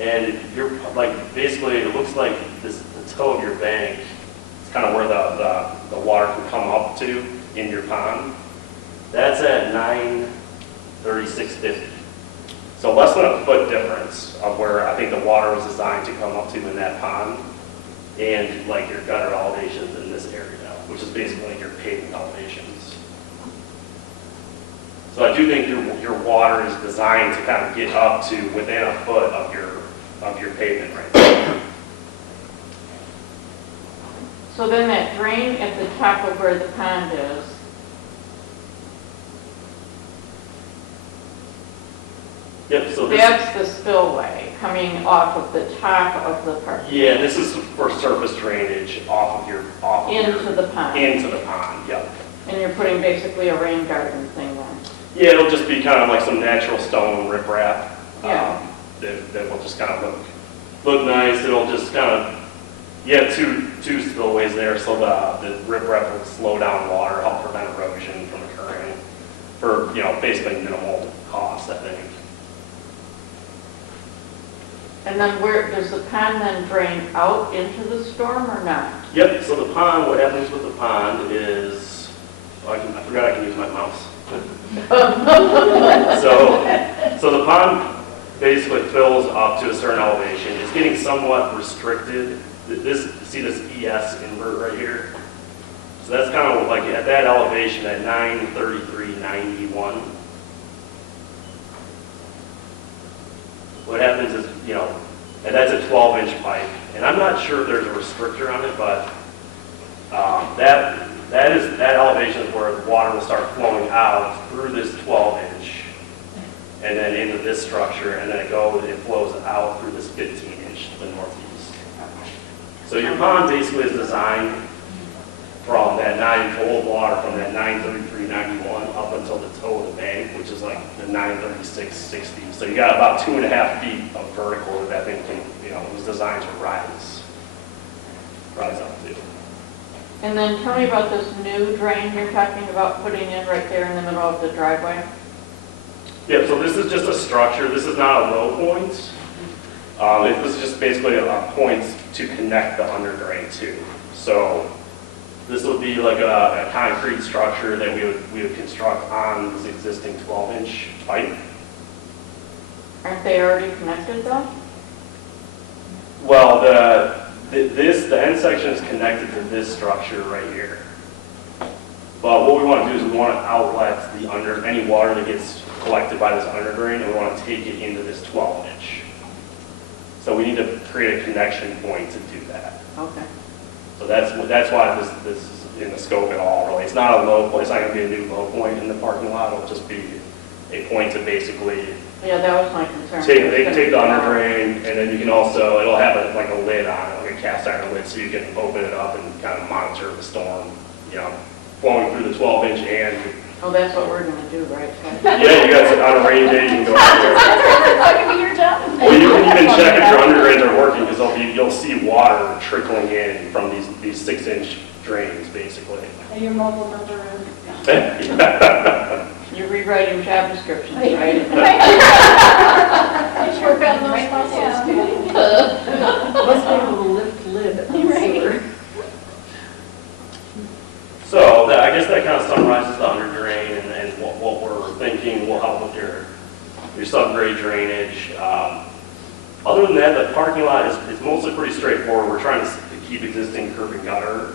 And you're like, basically, it looks like the toe of your bank is kind of where the water can come up to in your pond. That's at 936.50. So less than a foot difference of where I think the water was designed to come up to in that pond, and like your gutter elevations in this area, which is basically like your pavement elevations. So I do think your water is designed to kind of get up to within a foot of your pavement right there. So then that drain at the top of where the pond is, Yep. So this. that's the spillway coming off of the top of the park Yeah, this is for surface drainage off of your into the pond. into the pond. Yep. And you're putting basically a rain garden thing there. Yeah, it'll just be kind of like some natural stone riprap. Yeah. That will just kind of look nice. It'll just kind of, you have two spillways there, so the riprap will slow down water, help prevent erosion from occurring for, basically minimal cost, I think. And then where, does the pond then drain out into the storm or not? Yep, so the pond, what happens with the pond is, I forgot I can use my mouse. So the pond basically fills up to a certain elevation. It's getting somewhat restricted. See this ES invert right here? So that's kind of like at that elevation at 933.91. What happens is, and that's a 12-inch pipe. And I'm not sure if there's a restrictor on it, but that elevation is where the water will start flowing out through this 12-inch and then into this structure, and then it flows out through this 15-inch to the northeast. So your pond basically is designed from that water from that 933.91 up until the toe of the bank, which is like the 936.60. So you got about 2.5 feet of vertical that thing can, was designed to rise up to. And then tell me about this new drain you're talking about putting in right there in the middle of the driveway. Yeah, so this is just a structure. This is not a low point. This is just basically a point to connect the underdrain to. So this would be like a concrete structure that we would construct on this existing 12-inch pipe. Aren't they already connected though? Well, the end section is connected to this structure right here. But what we want to do is we want to outlet any water that gets collected by this underdrain, and we want to take it into this 12-inch. So we need to create a connection point to do that. Okay. So that's why this is in the scope at all, really. It's not a low point. It's not going to be a new low point in the parking lot. It'll just be a point to basically Yeah, that was my concern. take the underdrain, and then you can also, it'll have a lid on it, like a cast iron lid, so you can open it up and kind of monitor the storm, flowing through the 12-inch and, Oh, that's what we're gonna do, right? yeah, you guys, on a rainy day, you can go out there. That could be your job. Well, you can even check if your underdrains are working, because you'll see water trickling in from these 6-inch drains, basically. And your mobile number is? You're rewriting job descriptions, right? Let's work on those muscles. Must be able to lift lid at the sewer. So I guess that kind of summarizes the under drain and what we're thinking will help with your subgrade drainage. Other than that, the parking lot is mostly pretty straightforward. We're trying to keep existing curb and gutter,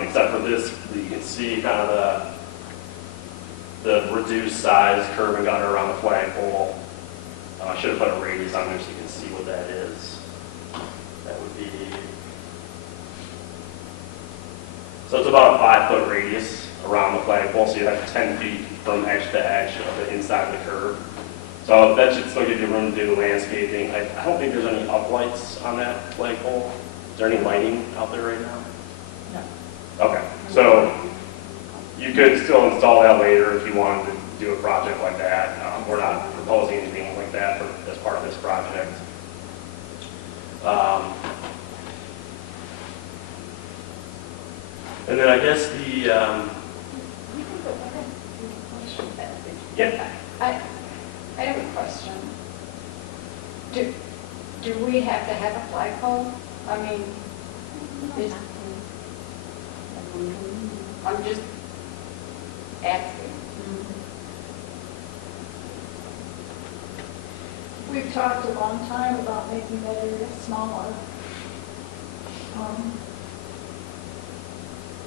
except for this, you can see kind of the reduced size curb and gutter around the flagpole. I should have put a radius on there so you can see what that is. That would be, so it's about a 5-foot radius around the flagpole, so you have 10 feet from edge to edge of the inside of the curb. So that should still give you room to do landscaping. I don't think there's any uplights on that flagpole. Is there any lighting out there right now? No. Okay, so you could still install that later if you wanted to do a project like that. We're not proposing anything like that as part of this project. And then I guess the, yeah. I have a question. Do we have to have a flagpole? I mean, I'm just asking. We've talked a long time about making that area smaller.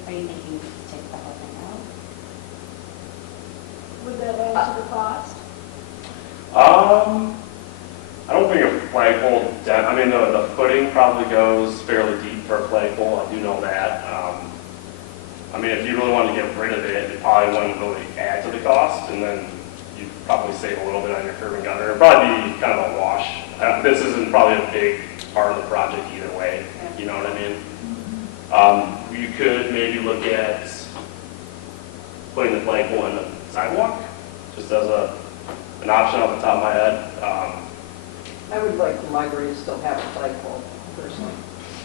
Are you thinking to take the whole thing out? Would that add to the cost? I don't think a flagpole, I mean, the footing probably goes fairly deep for a flagpole, I do know that. I mean, if you really wanted to get rid of it, it probably wouldn't really add to the cost, and then you'd probably save a little bit on your curb and gutter. It'd probably be kind of a wash. This isn't probably a big part of the project either way, you know what I mean? You could maybe look at putting the flagpole in the sidewalk, just as an option off the top of my head. I would like the library to still have a flagpole, personally.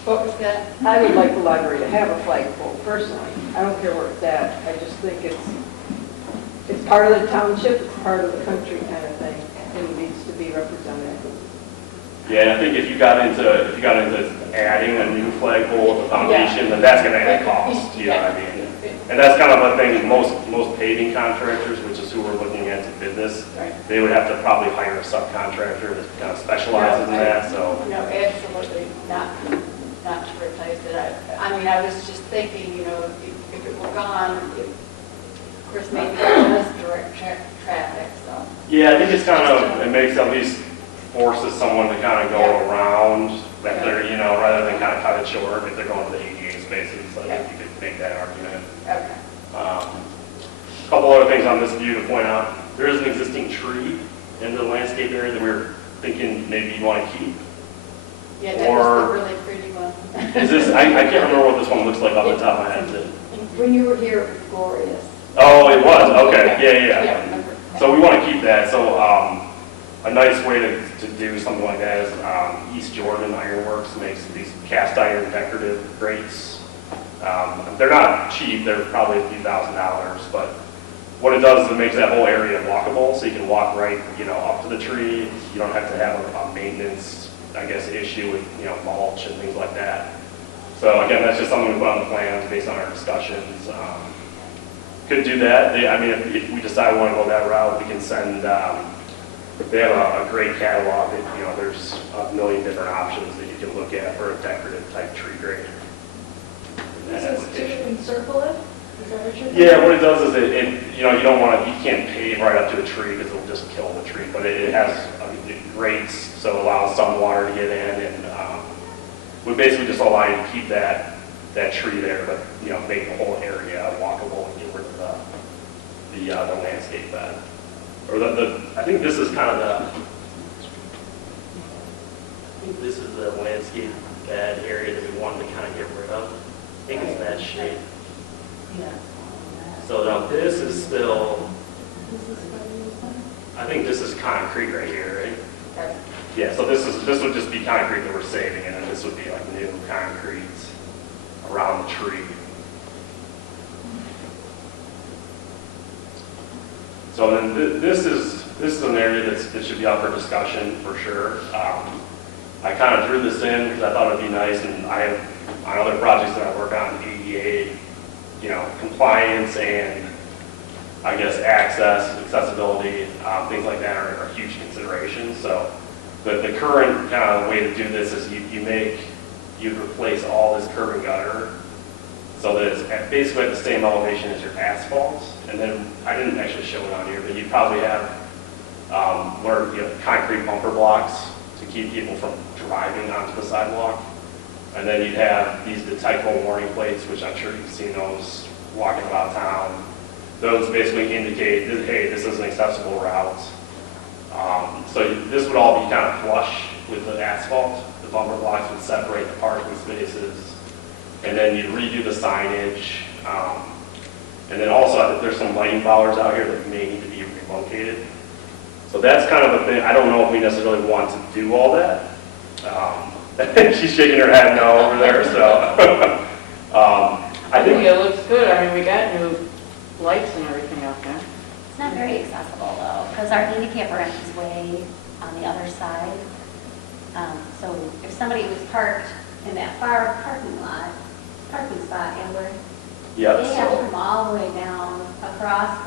What was that? I would like the library to have a flagpole, personally. I don't care where it's at. I just think it's part of the township, it's part of the country kind of thing, and it needs to be represented. Yeah, and I think if you got into adding a new flagpole at the foundation, then that's gonna add cost, you know what I mean? And that's kind of a thing, most paving contractors, which is who we're looking at to bid this, they would have to probably hire a subcontractor that kind of specializes in that, so. No, absolutely not to replace it. I mean, I was just thinking, you know, if it were gone, of course, maybe it does direct traffic, so. Yeah, I think it's kind of, it makes at least forces someone to kind of go around, that they're, you know, rather than kind of cut it short if they're going to the ADA spaces, I think you could make that argument. Okay. A couple other things on this view to point out. There is an existing tree in the landscape area that we're thinking maybe you want to keep. Yeah, that was the really pretty one. Is this, I can't remember what this one looks like off the top of my head. When you were here, it was glorious. Oh, it was, okay, yeah. Yeah, remember. So we want to keep that. So a nice way to do something like that is East Jordan Ironworks makes these cast iron decorative grates. They're not cheap, they're probably a few $1,000s, but what it does is it makes that whole area walkable, so you can walk right, you know, up to the tree. You don't have to have a maintenance, I guess, issue with, you know, mulch and things like that. So again, that's just something we put on the plans based on our discussions. Could do that. I mean, if we decide we want to go that route, we can send, they have a great catalog. You know, there's a million different options that you can look at for a decorative type tree grate. Is this to encircle it? Is that what you're Yeah, what it does is it you know, you can't pave right up to a tree because it'll just kill the tree, but it has it grates, so it allows some water to get in, and would basically just allow you to keep that tree there, but, you know, make the whole area walkable and get rid of the landscape bed. Or I think this is kind of this is the landscape bed area that we wanted to kind of get rid of. I think it's that shape. So now this is still, I think this is concrete right here, right? Yeah, so this would just be concrete that we're saving, and then this would be like new concrete around the tree. So then this is an area that should be up for discussion for sure. I kind of drew this in because I thought it'd be nice, and I have on other projects that I work on, ADA, compliance and I guess access, accessibility, things like that are huge considerations. So the current kind of way to do this is you replace all this curb and gutter so that it's basically at the same elevation as your asphalt. And then I didn't actually show it on here, but you probably have concrete bumper blocks to keep people from driving onto the sidewalk. And then you'd have these detectable warning plates, which I'm sure you've seen those walking about town. Those basically indicate that, hey, this is an accessible route. So this would all be kind of flush with the asphalt. The bumper blocks would separate the parking spaces. And then you'd redo the signage. And then also, I think there's some lighting bollards out here that may need to be relocated. So that's kind of a thing. I don't know if we necessarily want to do all that. She's shaking her head no over there, so. I think it looks good. I mean, we got new lights and everything out there. It's not very accessible though, because our handicap ramp is way on the other side. So if somebody was parked in that far parking spot, and Yeah, they have to so, come all the way down across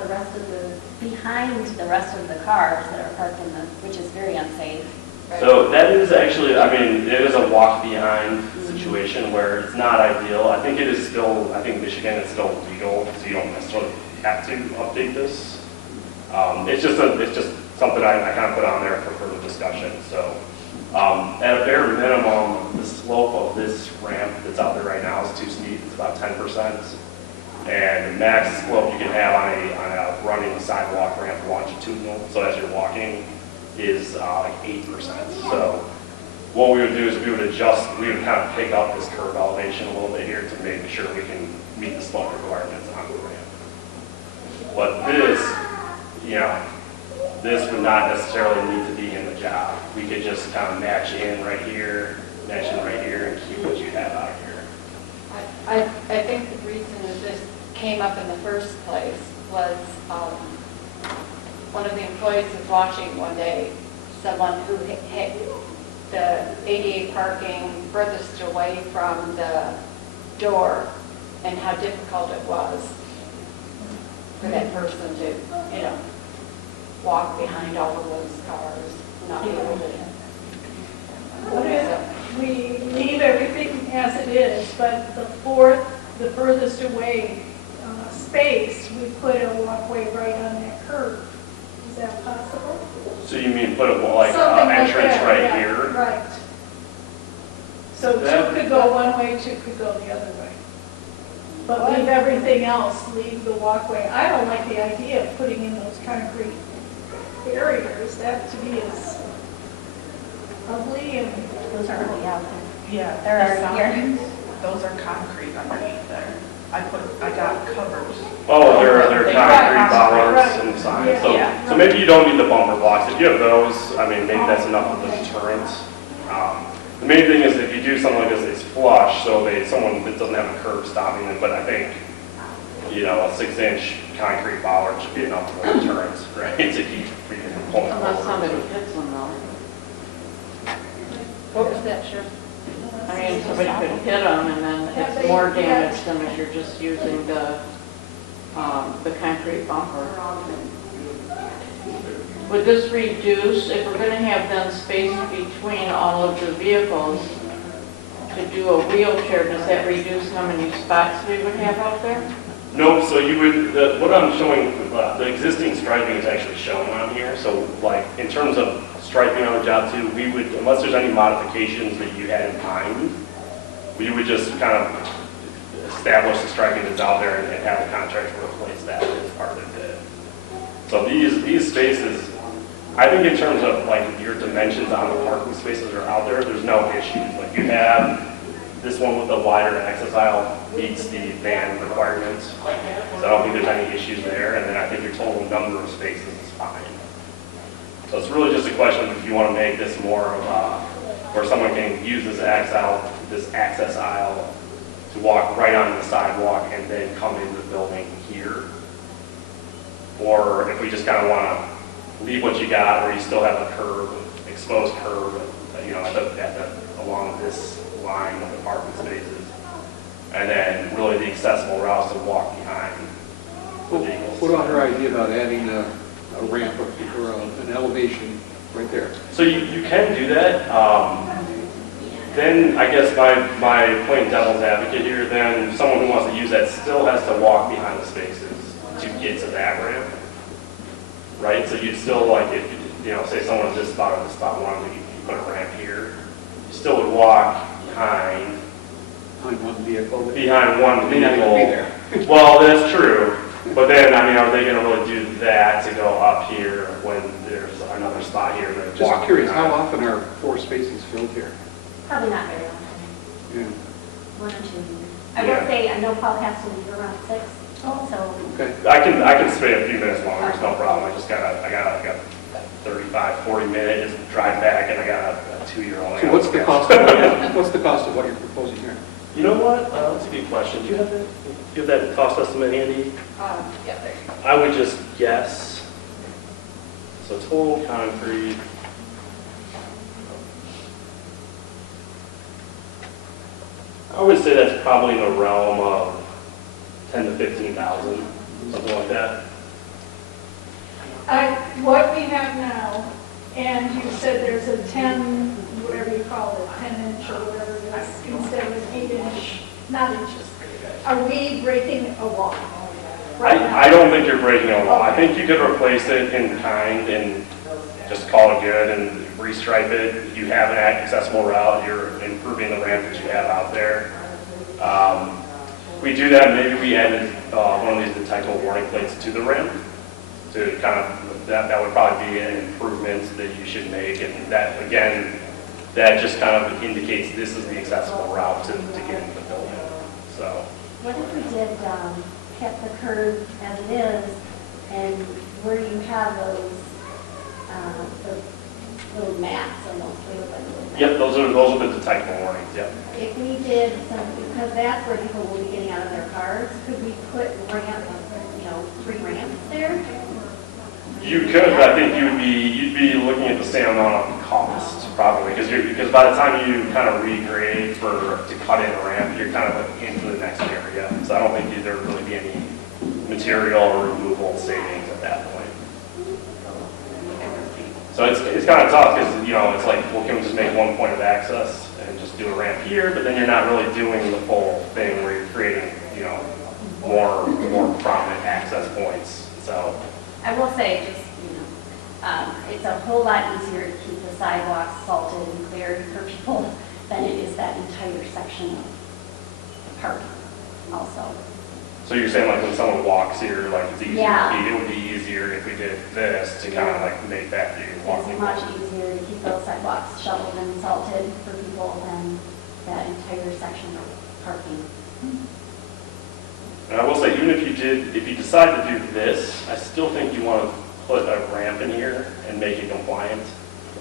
behind the rest of the cars that are parked in which is very unsafe. so that is actually, I mean, it is a walk behind situation where it's not ideal. I think it is still, I think Michigan is still legal, so you don't necessarily have to update this. It's just something I kind of put on there for further discussion. So at a bare minimum, the slope of this ramp that's out there right now is too steep. It's about 10%. And the max slope you can have on a running sidewalk ramp longitudinal, so as you're walking, is like 8%. So what we would do is we would kind of pick up this curb elevation a little bit here to make sure we can meet the slope requirements on the ramp. But this would not necessarily need to be in the job. We could just kind of match in right here, and keep what you have out here. I think the reason that this came up in the first place was one of the employees was watching one day someone who hit the ADA parking furthest away from the door and how difficult it was for that person to, walk behind all of those cars, not be able to. What if we leave everything as it is, but the furthest away space, we put a walkway right on that curb? Is that possible? So you mean put an Something like entrance that, right yeah, here? Right. So That- two could go one way, two could go the other way. But leave everything else, leave the walkway. I don't like the idea of putting in those concrete barriers. That to me is ugly and. Those are really out Yeah, There are the here. signs, those are concrete underneath there. I got covers. Oh, they're Right, concrete bollards right. and signs. Yeah. So maybe you don't need the bumper blocks. If you have those, I mean, maybe that's enough of a deterrent. The main thing is if you do something like this, it's flush, so someone that doesn't have a curb stopping them, but I think, a 6-inch concrete bollard should be enough of a deterrent, right, to keep freaking pulling Unless somebody forward. hits them though. What was that, sure? I mean, somebody could hit them and then it's more damage than if you're just using the concrete bumper. Would this reduce, if we're gonna have then space between all of the vehicles to do a wheelchair, does that reduce how many spots we would have out there? No, so you would, what I'm showing, the existing striping is actually shown on here. So like in terms of striping on the job too, we would, unless there's any modifications that you had in mind, we would just kind of establish the striping that's out there and have the contractor replace that as part of the bid. So these spaces, I think in terms of like your dimensions on the parking spaces that are out there, there's no issues. Like you have this one with the wider access aisle meets the van requirements. So I don't think there's any issues there. And then I think your total number of spaces is fine. So it's really just a question of if you want to make this more of where someone can use this access aisle to walk right onto the sidewalk and then come into the building here. or if we just kind of want to leave what you got, where you still have a curb, exposed curb, you know, along this line of apartment spaces. And then really the accessible routes to walk behind the vehicles. What about her idea about adding a ramp or an elevation right there? So you can do that. Then I guess my plain devil's advocate here, then someone who wants to use that still has to walk behind the spaces to get to that ramp, right? So you'd still like, if you know, say someone at this spot or this spot wanted to put a ramp here, you still would walk behind On one vehicle? behind one May not even be vehicle. there. Well, that's true. But then, I mean, are they going to really do that to go up here when there's another spot here to Just walk curious, how behind? often are 4 spaces filled here? Probably not very often, Yeah, 1 or 2. I Yeah. will say, I know Paul has to leave around 6, so okay. I can stay a few minutes longer, it's no problem. I got 35, 40 minutes drive back, and I got a 2-year-old. So what's the cost of what you're proposing here? You know what? That's a good question. Do you have that? Do you have that cost estimate handy? Yeah, there you go. I would just guess. So total concrete. I would say that's probably in the realm of 10 to 15,000, something like that. What we have now, and you said there's a 10, whatever you call it, 10 inch or whatever it is, instead of an 8 inch, not inches. Are we breaking a law? Right now? I don't think you're breaking a law. I think you could replace it in kind and just call it good and restripe it. You have an accessible route, you're improving the ramp that you have out there. We do that, maybe we added one of these detectable warning plates to the ramp to kind of, that would probably be an improvement that you should make. And that, again, that just kind of indicates this is the accessible route to get into the building. So. what if we did, kept the curve as it is, and where you have those little mats, almost, they look like little mats. Yep, those are the detectable warnings, yep. If we did some, because that's where people will be getting out of their cars, could we put 3 ramps there? You could, but I think you'd be looking at the same amount of cost, probably, because by the time you kind of regrade to cut in a ramp, you're kind of like into the next area. So I don't think there would really be any material or removal savings at that point. So it's kind of tough because, you know, it's like, well, can we just make one point of access and just do a ramp here? But then you're not really doing the full thing where you're creating, you know, more prominent access points. So. I will say, just, it's a whole lot easier to keep the sidewalks salted and cleared for people than it is that entire section of parking also. So you're saying like when someone walks here, like it's easier, Yeah. it would be easier if we did this to kind of like make that the walking. It's much easier to keep those sidewalks shoveled and salted for people than that entire section of parking. And I will say, even if you decide to do this, I still think you want to put a ramp in here and make it compliant,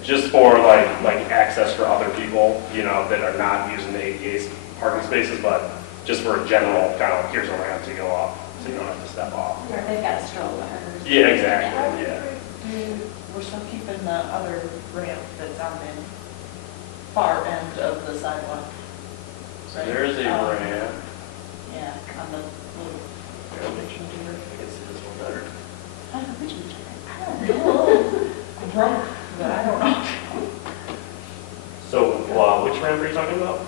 just for like access for other people, you know, that are not using the ADA parking spaces, but just for a general kind of, here's a ramp to go up, so you don't have to step off. Or they've got a stroller. Yeah, exactly, yeah. We're still keeping the other ramp that's on the far end of the sidewalk. So there's a ramp. Yeah, on the little, Make sure I can see this one better. I don't know. I'm drunk, but I don't know. So, which ramp are you talking about?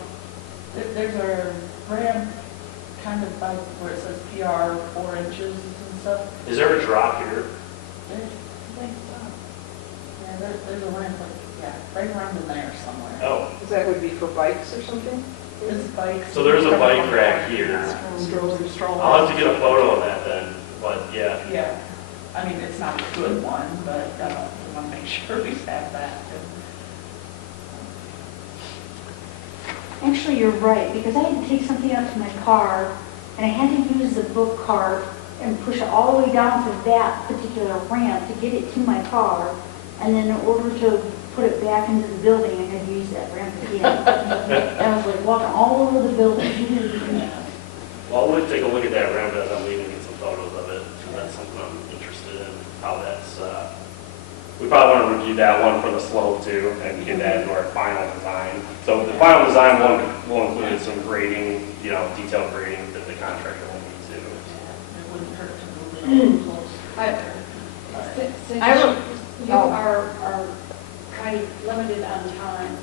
There's a ramp kind of by where it says PR 4 inches and stuff. Is there a drop here? Yeah, there's a ramp, yeah, right around in there somewhere. Oh, That would be for bikes or something? This bike. so there's a bike rack here. Stroller. I'll have to get a photo of that then, but yeah. Yeah, I mean, it's not a good one, but we want to make sure we have that. Actually, you're right, because I had to take something out to my car, and I had to use the book cart and push it all the way down to that particular ramp to get it to my car, and then in order to put it back into the building, I had to use that ramp again. And I was like walking all over the building. Well, I'll take a look at that ramp as I'm leaving and get some photos of it, because that's something I'm interested in. probably want to review that one for the slope too, and get that into our final design. So the final design will include some grading, detailed grading that the contractor will need to. It wouldn't hurt to move it a little closer. Since I will- you are kind of limited on time,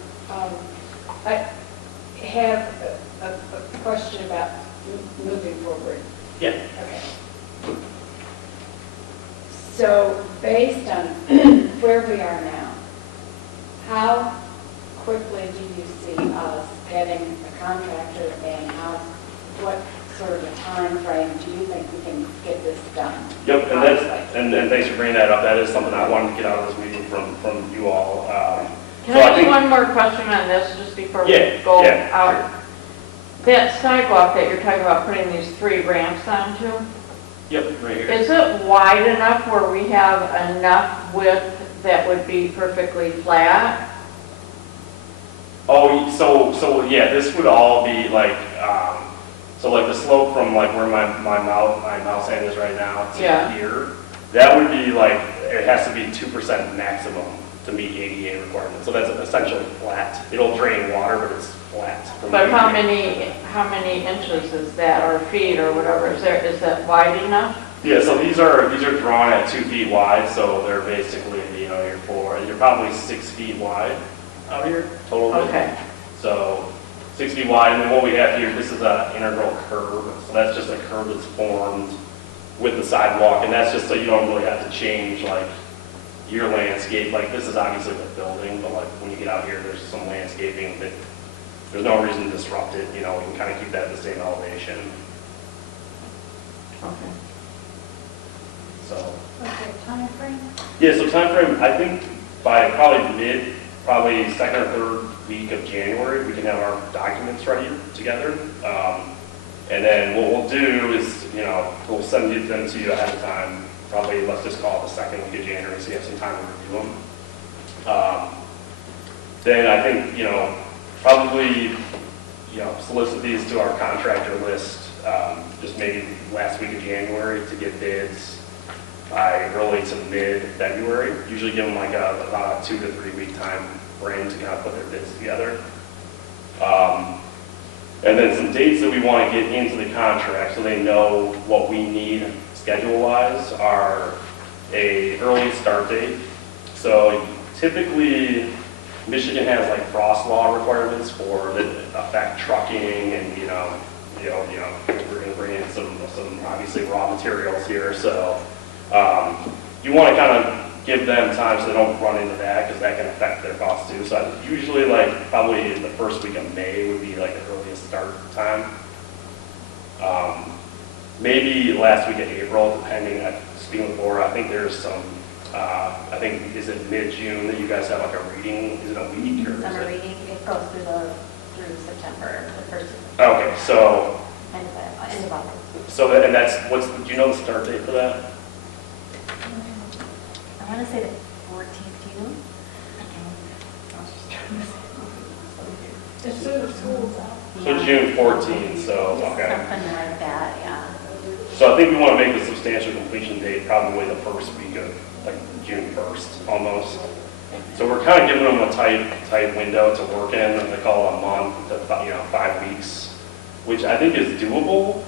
I have a question about moving forward. Yeah. Okay. So based on where we are now, how quickly do you see us getting a contractor, and what sort of a time frame do you think we can get this done? Yep, and thanks for bringing that up. That is something I wanted to get out of this meeting from you all. Can So I I ask think- one more question on this, just before we Yeah, go yeah, out? That sidewalk that you're talking about putting these 3 ramps onto, Yep, right here. is it wide enough where we have enough width that would be perfectly flat? Oh, so yeah, this would all be like, so like the slope from like where my mouse hand is right now to Yeah. here, that would be like, it has to be 2% maximum to meet ADA requirements. So that's essentially flat. It'll drain water, but it's flat. from But how ADA. many inches is that, or feet, or whatever? Is that wide enough? Yeah, so these are drawn at 2 feet wide, so they're basically, you're probably 6 feet wide out here total width. Okay. So 6 feet wide, and then what we have here, this is an integral curb, so that's just a curb that's formed with the sidewalk, and that's just so you don't really have to change like your landscape. Like this is obviously the building, but like when you get out here, there's some landscaping that there's no reason to disrupt it. We can kind of keep that at the same elevation. Okay. So Okay, time frame? yeah, so time frame, I think by probably second or third week of January, we can have our documents ready together. And then what we'll do is, we'll send them to you ahead of time. Probably, let's just call it the second week of January, so you have some time to review them. Then I think, probably, solicit these to our contractor list, just maybe last week of January to get bids by early to mid-February. Usually give them like about a 2 to 3 week time frame to kind of put their bids together. And then some dates that we want to get into the contract so they know what we need schedule-wise are a early start date. So typically, Michigan has like frost law requirements for that affect trucking, and we're going to bring in some obviously raw materials here. So you want to kind of give them time so they don't run into that, because that can affect their costs too. So usually like probably the first week of May would be like the earliest start time. Maybe last week of April, depending. Speaking with Laura, I think there's some, is it mid-June that you guys have like a reading? Is it a week or? Summer reading, it goes through September, the first. Okay, so, End of August. so and that's, do you know the start date for that? I want to say the 14th, do you know? As soon as school's out. So June 14th, so, okay. Something like that, yeah. So I think we want to make the substantial completion date probably the first week of like June 1st, almost. So we're kind of giving them a tight window to work in, and they call it a month, to 5 weeks, which I think is doable.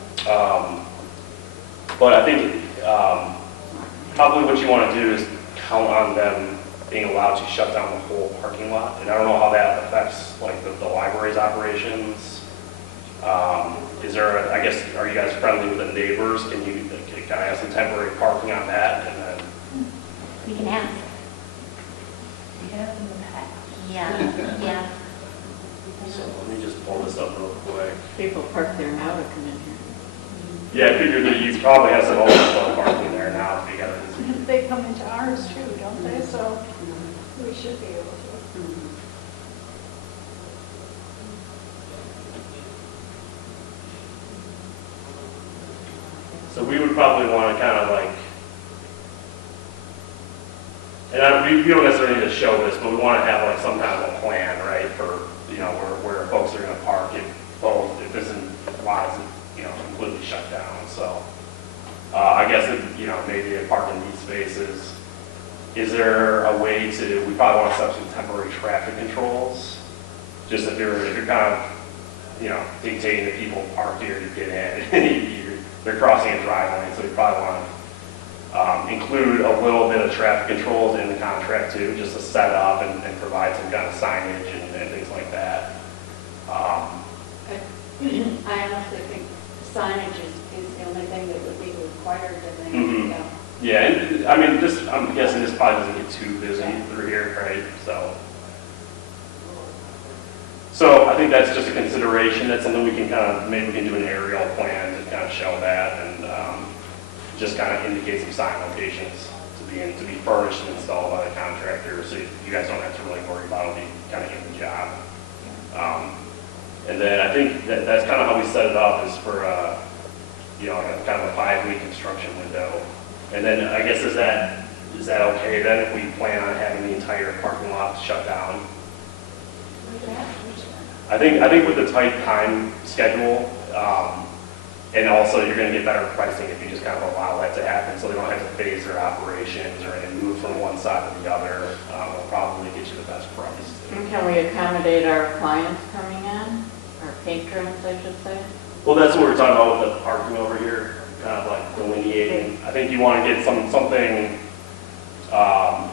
But I think probably what you want to do is count on them being allowed to shut down the whole parking lot. And I don't know how that affects like the library's operations. Is there, I guess, are you guys friendly with the neighbors? Can I have some temporary parking on that? And then, We can ask. We have in the past. Yeah, yeah. so let me just pull this up real quick. People park there now to come in here. Yeah, I figured that you probably have some overflow parking there now if you got it. They come into ours too, don't they? So we should be able to. So we would probably want to kind of like, and we don't necessarily need to show this, but we want to have like some kind of a plan, right, for, where folks are going to park if this lot is, completely shut down. So I guess, maybe a parking these spaces, is there a way to, we probably want to set up some temporary traffic controls? Just if you're kind of, dictating that people park here to get in, they're crossing a driveway, so we probably want to include a little bit of traffic controls in the contract too, just to set up and provide some kind of signage and things like that. I honestly think signage is the only thing that would be required and then, Mhm. Yeah, and I mean, I'm guessing this probably doesn't get too busy through here, right? So I think that's just a consideration. That's something we can maybe we can do an aerial plan to kind of show that and just kind of indicate some sign locations to be furnished and installed by the contractor, so you guys don't have to really worry about it being kind of in the job. And then I think that's kind of how we set it up, is for kind of a 5-week construction window. And then I guess is that okay then if we plan on having the entire parking lot shut down? I think with the tight time schedule, and also you're going to get better pricing if you just kind of allow that to happen, so they don't have to phase their operations or move from one side to the other. It'll probably get you the best price. And can we accommodate our clients coming in, our patrons, I should say? Well, that's what we're talking about with the parking over here, kind of like delineating. I think you want to get something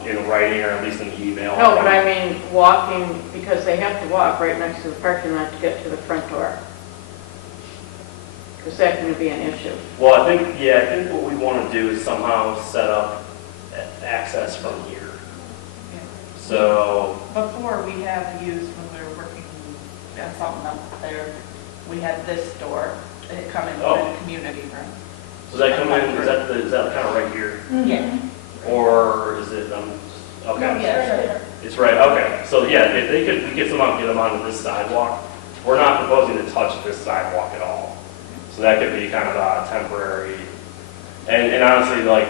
in writing or at least an email. No, but I mean walking, because they have to walk right next to the parking lot to get to the front door. Is that going to be an issue? Well, I think what we want to do is somehow set up access from here. So, Before, we have used, when we were working at something up there, we had this door, and it come into the community room. does that come in, is that kind of right here? Yeah. Or is it, okay. No, yes. It's right, okay. So yeah, if we get them onto this sidewalk, we're not proposing to touch this sidewalk at all. So that could be kind of a temporary, and honestly, like,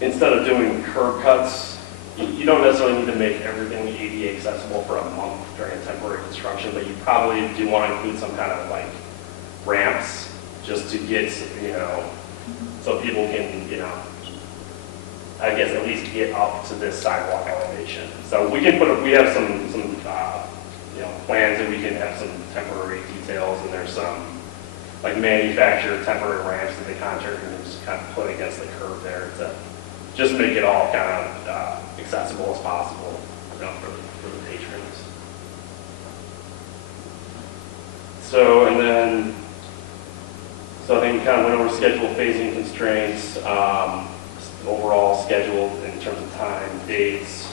instead of doing curb cuts, you don't necessarily need to make everything ADA accessible for a month during a temporary construction, but you probably do want to include some kind of like ramps just to get, so people can, I guess at least get up to this sidewalk elevation. So we can we have some plans, and we can have some temporary details, and there's some like manufactured temporary ramps that the contractor can just kind of put against the curb there to just make it all kind of accessible as possible, for the patrons. So, I think we kind of went over schedule, phasing constraints, overall schedule in terms of time, dates,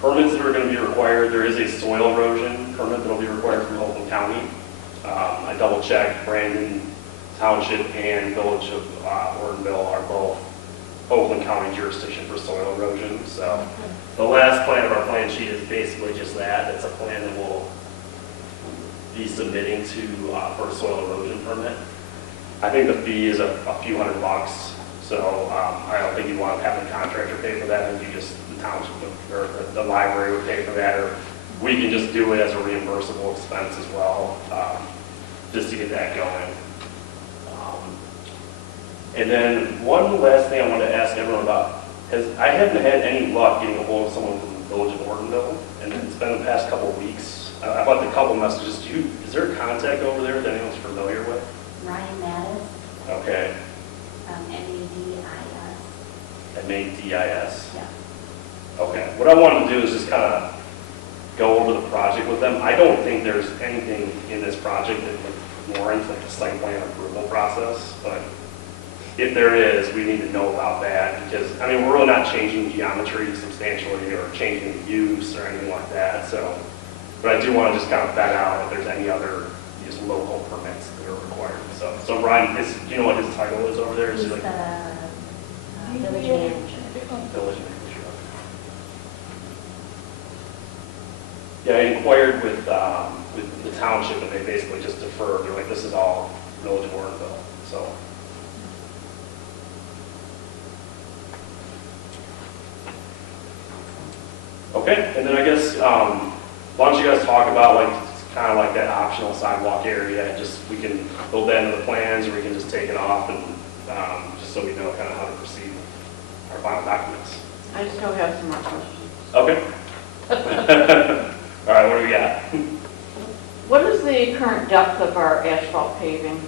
permits that are going to be required. There is a soil erosion permit that will be required from Oakland County. I double checked, Brandon Township and Village of Ortonville are both Oakland County jurisdiction for soil erosion. So the last plan of our plan sheet is basically just that. It's a plan that we'll be submitting to for a soil erosion permit. I think the fee is a few $100, so I don't think you want to have the contractor pay for that. I think the township or the library would pay for that, or we can just do it as a reimbursable expense as well, just to get that going. And then one last thing I wanted to ask everyone about is I haven't had any luck getting a hold of someone from the Village of Ortonville, and it's been the past couple of weeks. I've left a couple messages. Is there a contact over there that anyone's familiar with? Ryan Mattis, Okay. M-A-D-I-S. M-A-D-I-S? Yeah. Okay. What I wanted to do is just kind of go over the project with them. I don't think there's anything in this project that would warrant like a site plan approval process, but if there is, we need to know about that, because, I mean, we're really not changing geometry substantially or changing the use or anything like that, so, but I do want to just kind of vet out if there's any other just local permits that are required. So Ryan, do you know what his title is over there? Is He's he like the village manager. village manager? Yeah, I inquired with the township, and they basically just deferred. They're like, this is all Village of Ortonville, so. Okay, and then I guess, why don't you guys talk about like, kind of like that optional sidewalk area, and just, we can build that into the plans, or we can just take it off and just just so we know kind of how to proceed our final documents. I still have some more questions. Okay. All right, what do we got? What is the current depth of our asphalt pavement?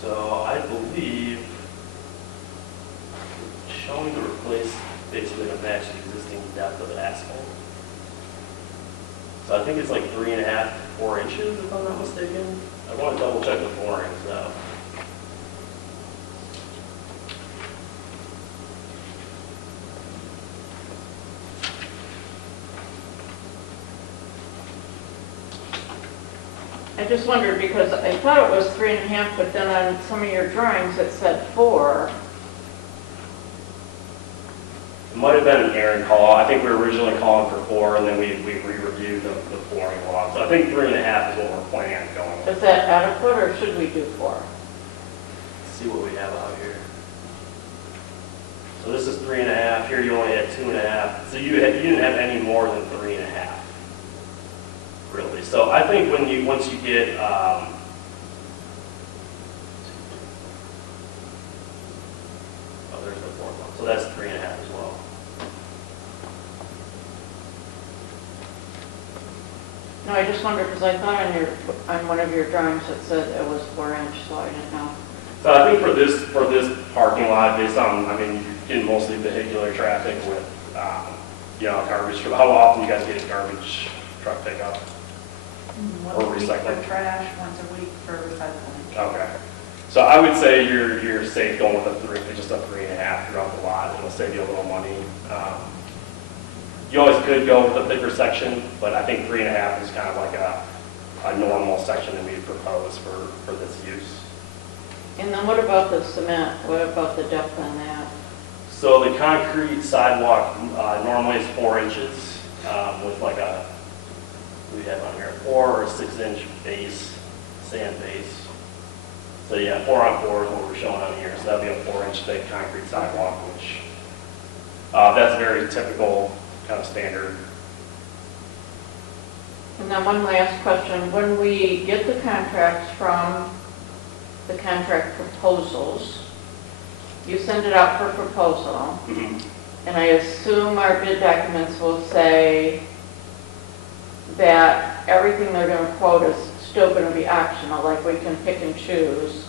So I believe showing to replace basically to match the existing depth of asphalt. So I think it's like 3.5 to 4 inches, if I'm not mistaken. I want to double check the borings though. I just wondered because I thought it was 3.5, but then on some of your drawings it said 4. It might have been an Aaron call. I think we were originally calling for 4, and then we re-reviewed the flooring log. So I think 3.5 is what we're planning on going with. Is that adequate or should we do 4? Let's see what we have out here. So this is 3.5. Here you only had 2.5. So you didn't have any more than 3.5, really. So I think once you get oh, there's the 4th one. So that's 3.5 as well. No, I just wondered because I thought on one of your drawings it said it was 4 inch, so I didn't know. So I think for this parking lot, based on, I mean, you're getting mostly vehicular traffic with, you know, garbage. How often you guys get garbage truck pickup? Once Or a week recycling. for trash, once a week for recycling. Okay. So I would say you're safe going with just a 3.5 throughout the lot. It'll save you a little money. You always could go with a thicker section, but I think 3.5 is kind of like a normal section that we propose for this use. And then what about the cement? What about the depth on that? So the concrete sidewalk normally is 4 inches with like we have on here, 4 or 6 inch base, sand base. So yeah, 4 on 4 is what we're showing on here. So that'd be a 4 inch thick concrete sidewalk, which that's very typical, kind of standard. And then one last question. When we get the contracts from the contract proposals, you send it out for proposal, and I assume our bid documents will say that everything they're going to quote is still going to be optional, like we can pick and choose.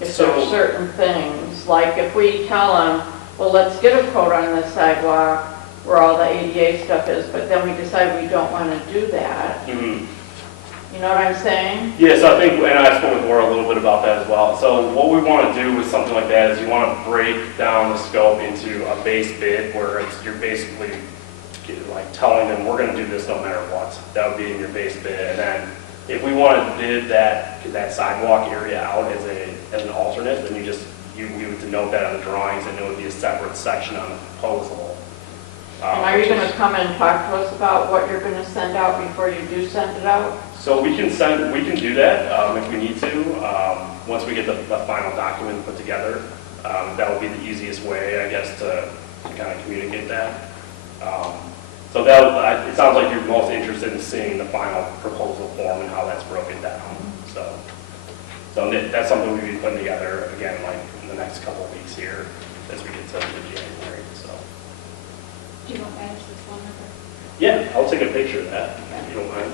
If there are certain things, like if we tell them, well, let's get a quote on this sidewalk where all the ADA stuff is, but then we decide we don't want to do that. You know what I'm saying? Yeah, so I think, and I spoke with Laura a little bit about that as well. So what we want to do with something like that is you want to break down the scope into a base bid where you're basically like telling them we're going to do this no matter what. That would be in your base bid. And then if we want to bid that sidewalk area out as an alternate, then we would denote that on the drawings, and it would be a separate section on the proposal. And are you going to come and talk to us about what you're going to send out before you do send it out? So we can do that if we need to. Once we get the final document put together, that would be the easiest way, I guess, to kind of communicate that. So it sounds like you're most interested in seeing the final proposal form and how that's broken down. So that's something we'll be putting together again, like in the next couple of weeks here as we get to January. So. Do you want to ask this one? Yeah, I'll take a picture of that if you don't mind.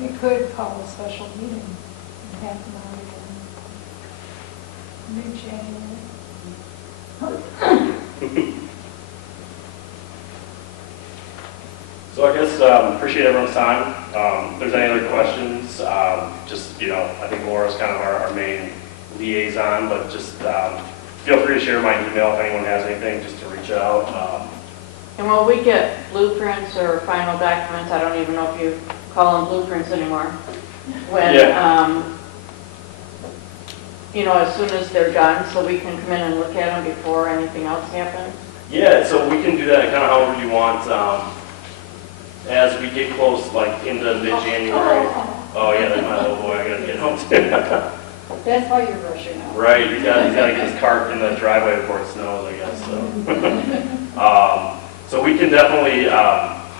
We could call a special meeting in half an hour in mid-January. So I guess appreciate everyone's time. If there's any other questions, just, I think Laura's kind of our main liaison, but just feel free to share my email if anyone has anything, just to reach out. And will we get blueprints or final documents? I don't even know if you call them blueprints anymore. When, as soon as they're done, so we can come in and look at them before anything else happens? Yeah, so we can do that kind of however you want. As we get close, like into mid-January. Oh yeah, that's my little boy. I gotta get home too. That's why you're rushing out. Right, he's got to get his cart in the driveway before it snows, I guess. So, so we can definitely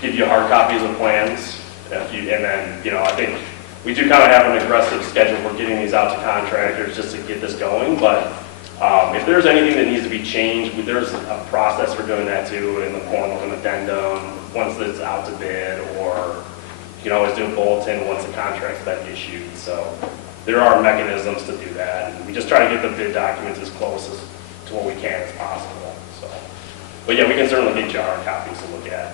give you hard copies of plans And then, I think we do kind of have an aggressive schedule for getting these out to contractors just to get this going, but if there's anything that needs to be changed, there's a process for doing that too, in the form of an addendum, once it's out to bid, or you can always do a bulletin once the contract's been issued. So there are mechanisms to do that, and we just try to get the bid documents as close to what we can as possible. So, but yeah, we can certainly get you our copies to look at.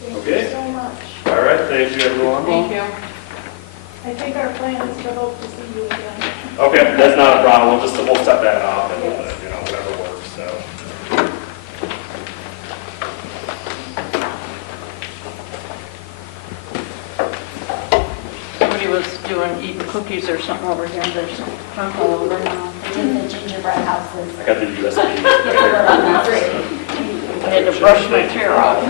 Thank you so much. All right, thank you, everyone. Thank you. I think our plan is to hope to see you again. Okay, that's not a problem. We'll set that up and, whatever works, so. Somebody was eating cookies or something over here, there's crumb all over now. It's in the gingerbread houses. I got the USB. I had to brush my hair off.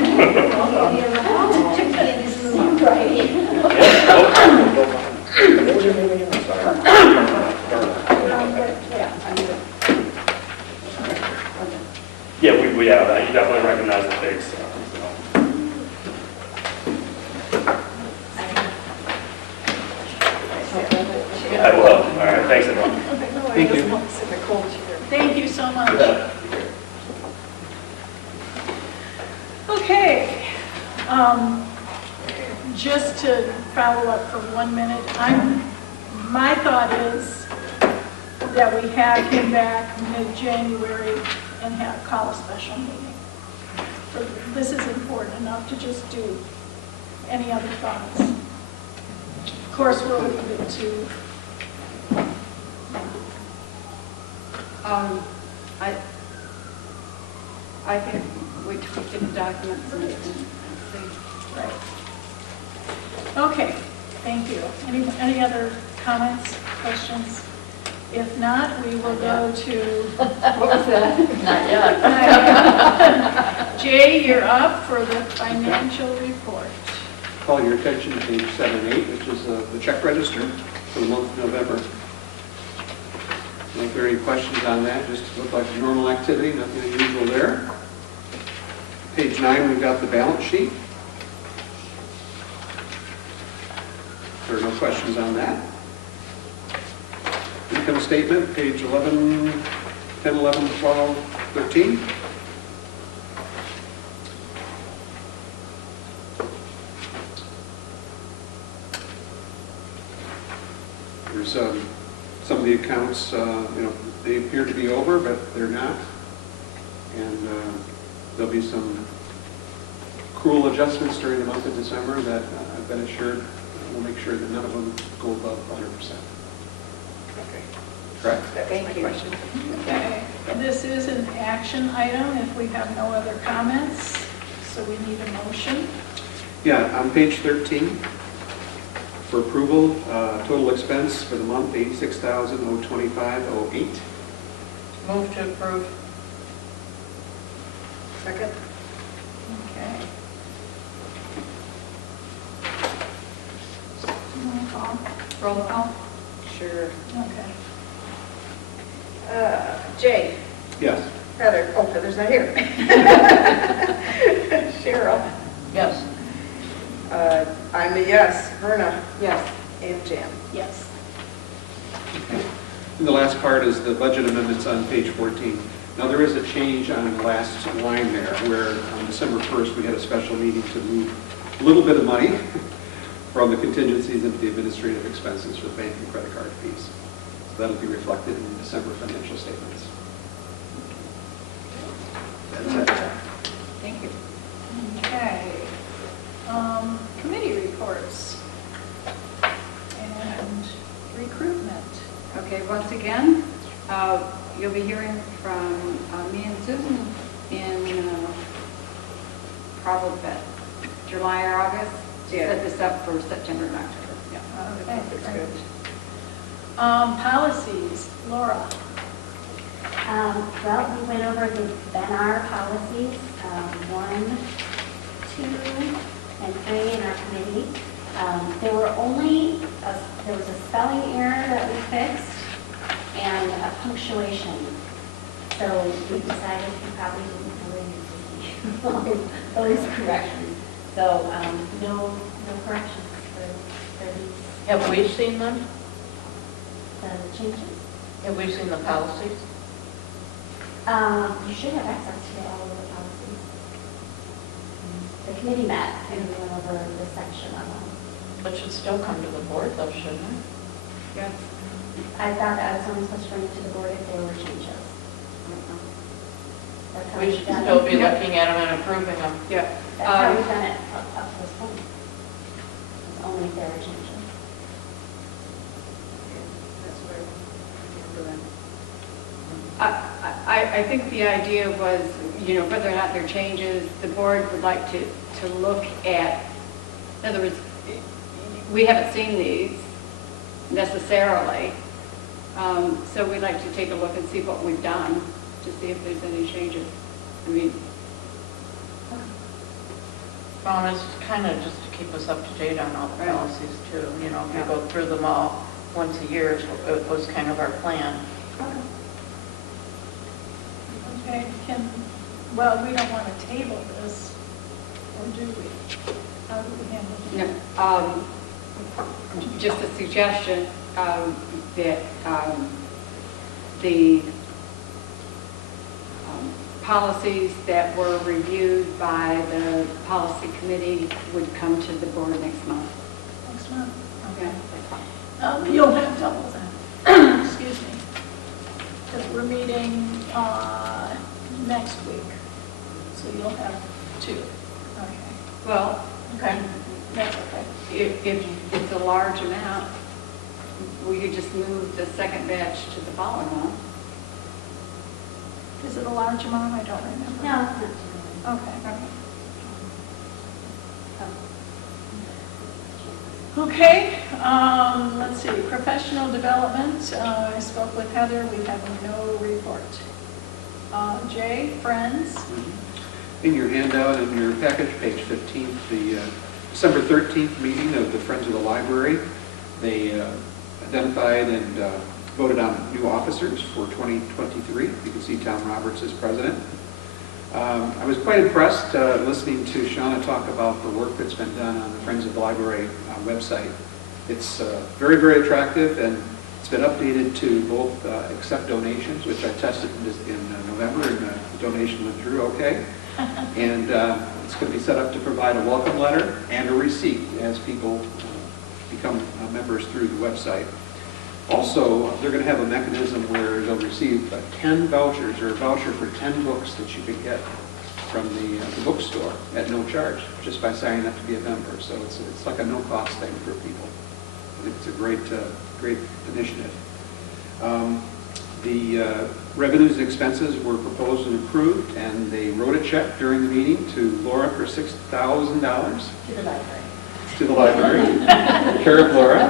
What was your name again? I'm sorry. Yeah, we have that. You definitely recognize the face. So. I will. All right, thanks, everyone. Thank you. Thank you so much. Okay, just to follow up for 1 minute, my thought is that we have him back mid-January and call a special meeting. This is important enough to just do. Any other thoughts? Of course, we'll leave it to, I think we get the documents and see. right. Okay, thank you. Any other comments, questions? If not, we will go to, What was that? Not yet. Jay, you're up for the financial report. Call your attention to page 7 and 8, which is the check register for the month of November. If there are any questions on that, just look like normal activity, nothing unusual there. Page 9, we've got the balance sheet. There are no questions on that. Income statement, page 11, 10, 11, 12, 13. There's some of the accounts, they appear to be over, but they're not. And there'll be some accrual adjustments during the month of December that I've been assured we'll make sure that none of them go above 100%. Correct? Thank you. Okay. This is an action item if we have no other comments, so we need a motion. Yeah, on page 13, for approval, total expense for the month, $86,025.08. Move to approve. Second? Okay. Roll call. Roll call? Sure. Okay. Jay? Yes. Heather? Oh, Heather's not here. Cheryl? Yes. I'm a yes. Verna? Yes. And Jan? Yes. And the last part is the budget amendments on page 14. Now, there is a change on the last line there, where on December 1st, we had a special meeting to move a little bit of money from the contingencies into the administrative expenses for the bank and credit card fees. So that'll be reflected in the December financial statements. That's it. Thank you. Okay. Committee reports and recruitment. Okay, once again, you'll be hearing from me and Susan in probably July or August. Yeah. Set this up for September and October. Yeah. Okay, great. Policies, Laura. Well, we went over the BENR policies, 1, 2, and 3 in our committee. There was a spelling error that we fixed and a punctuation. So we decided we probably didn't really need to see those corrections. So, no corrections for these, Have we seen them? the changes. Have we seen the policies? You should have access to all of the policies. The committee met and we went over this section of them. It should still come to the board though, shouldn't it? Yes. I thought I was only supposed to bring it to the board if there were changes. That's how We we've should done still it. be looking at them and approving them. Yeah. That's how we've done it up to this point. It's only if there were changes. I think the idea was, whether or not there are changes, the board would like to look at, in other words, we haven't seen these necessarily, so we'd like to take a look and see what we've done, to see if there's any changes. I mean, Well, it's kind of just to keep us up to date on all the Right. policies too. If we Yeah. go through them all once a year, it was kind of our plan. Okay, well, we don't want to table this, or do we? How do we handle it? just a suggestion, that the policies that were reviewed by the policy committee would come to the board next month. Next month? Yeah, Okay. that's fine. You'll have double then. Excuse me. Because we're meeting next week, so you'll have two. Okay, Well, Okay. that's okay. if it's a large amount, we could just move the second batch to the following one. Is it a large amount? I don't remember. No, it's not too many. Okay. Okay, let's see, professional development, I spoke with Heather, we have no report. Jay, Friends, In your handout, in your package, page 15, the December 13th meeting of the Friends of the Library, they identified and voted on new officers for 2023. You can see Tom Roberts as president. I was quite impressed listening to Shauna talk about the work that's been done on the Friends of the Library website. It's very, very attractive, and it's been updated to both accept donations, which I tested in November, and the donation went through okay. And it's going to be set up to provide a welcome letter and a receipt as people become members through the website. Also, they're going to have a mechanism where they'll receive 10 vouchers, or a voucher for 10 books that you could get from the bookstore at no charge, just by signing up to be a member. So it's like a no-cost thing for people. I think it's a great initiative. The revenues and expenses were proposed and approved, and they wrote a check during the meeting to Laura for $6,000 To the library. to the library, care of Laura,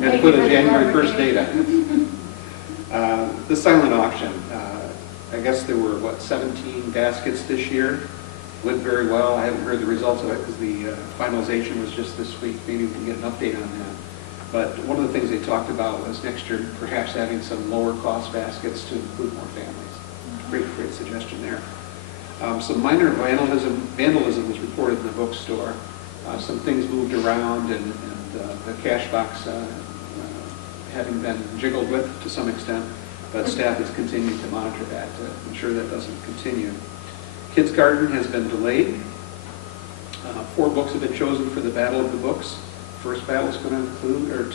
and put a January 1st date on it. The silent auction, I guess there were, 17 baskets this year. Went very well. I haven't heard the results of it because the finalization was just this week. Maybe we can get an update on that. But one of the things they talked about was next year perhaps having some lower cost baskets to include more families. Great suggestion there. Some minor vandalism was reported in the bookstore. Some things moved around, and the cash box having been jiggled with to some extent, but staff is continuing to monitor that to ensure that doesn't continue. Kids Garden has been delayed. 4 books have been chosen for the Battle of the Books. First battle is going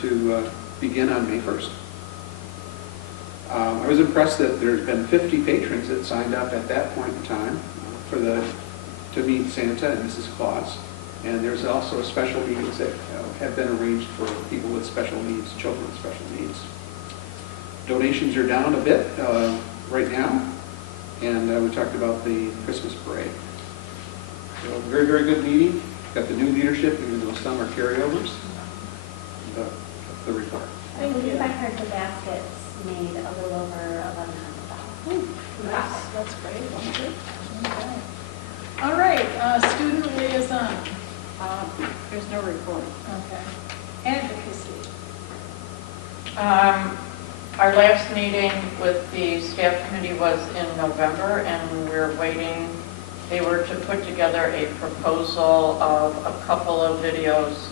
to begin on May 1st. I was impressed that there's been 50 patrons that signed up at that point in time to meet Santa and Mrs. Claus. And there's also special meetings that have been arranged for people with special needs, children with special needs. Donations are down a bit right now, and we talked about the Christmas parade. So very, very good meeting. Got the new leadership, even though some are carryovers. The report. I believe I heard the baskets made a little over $1,100. that's great, okay. All right, student liaison, There's no report. okay. Advocacy, Our last meeting with the staff committee was in November, and we're waiting. they were to put together a proposal of a couple of videos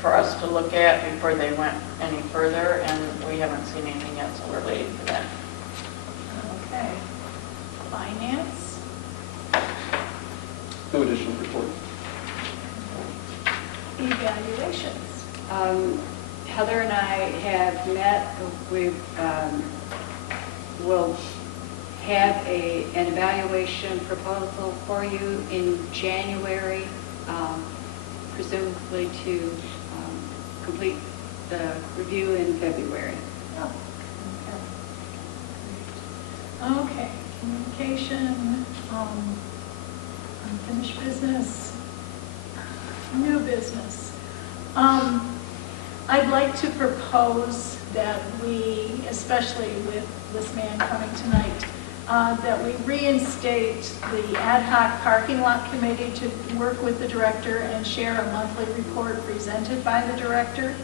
for us to look at before they went any further, and we haven't seen anything yet, so we're waiting for that. Okay. Finance? No additional report. Evaluations? Heather and I have met. We will have an evaluation proposal for you in January, presumably to complete the review in February. Oh, okay. Okay, communication, unfinished business, new business. I'd like to propose that we, especially with this man coming tonight, that we reinstate the ad hoc parking lot committee to work with the director and share a monthly report presented by the director.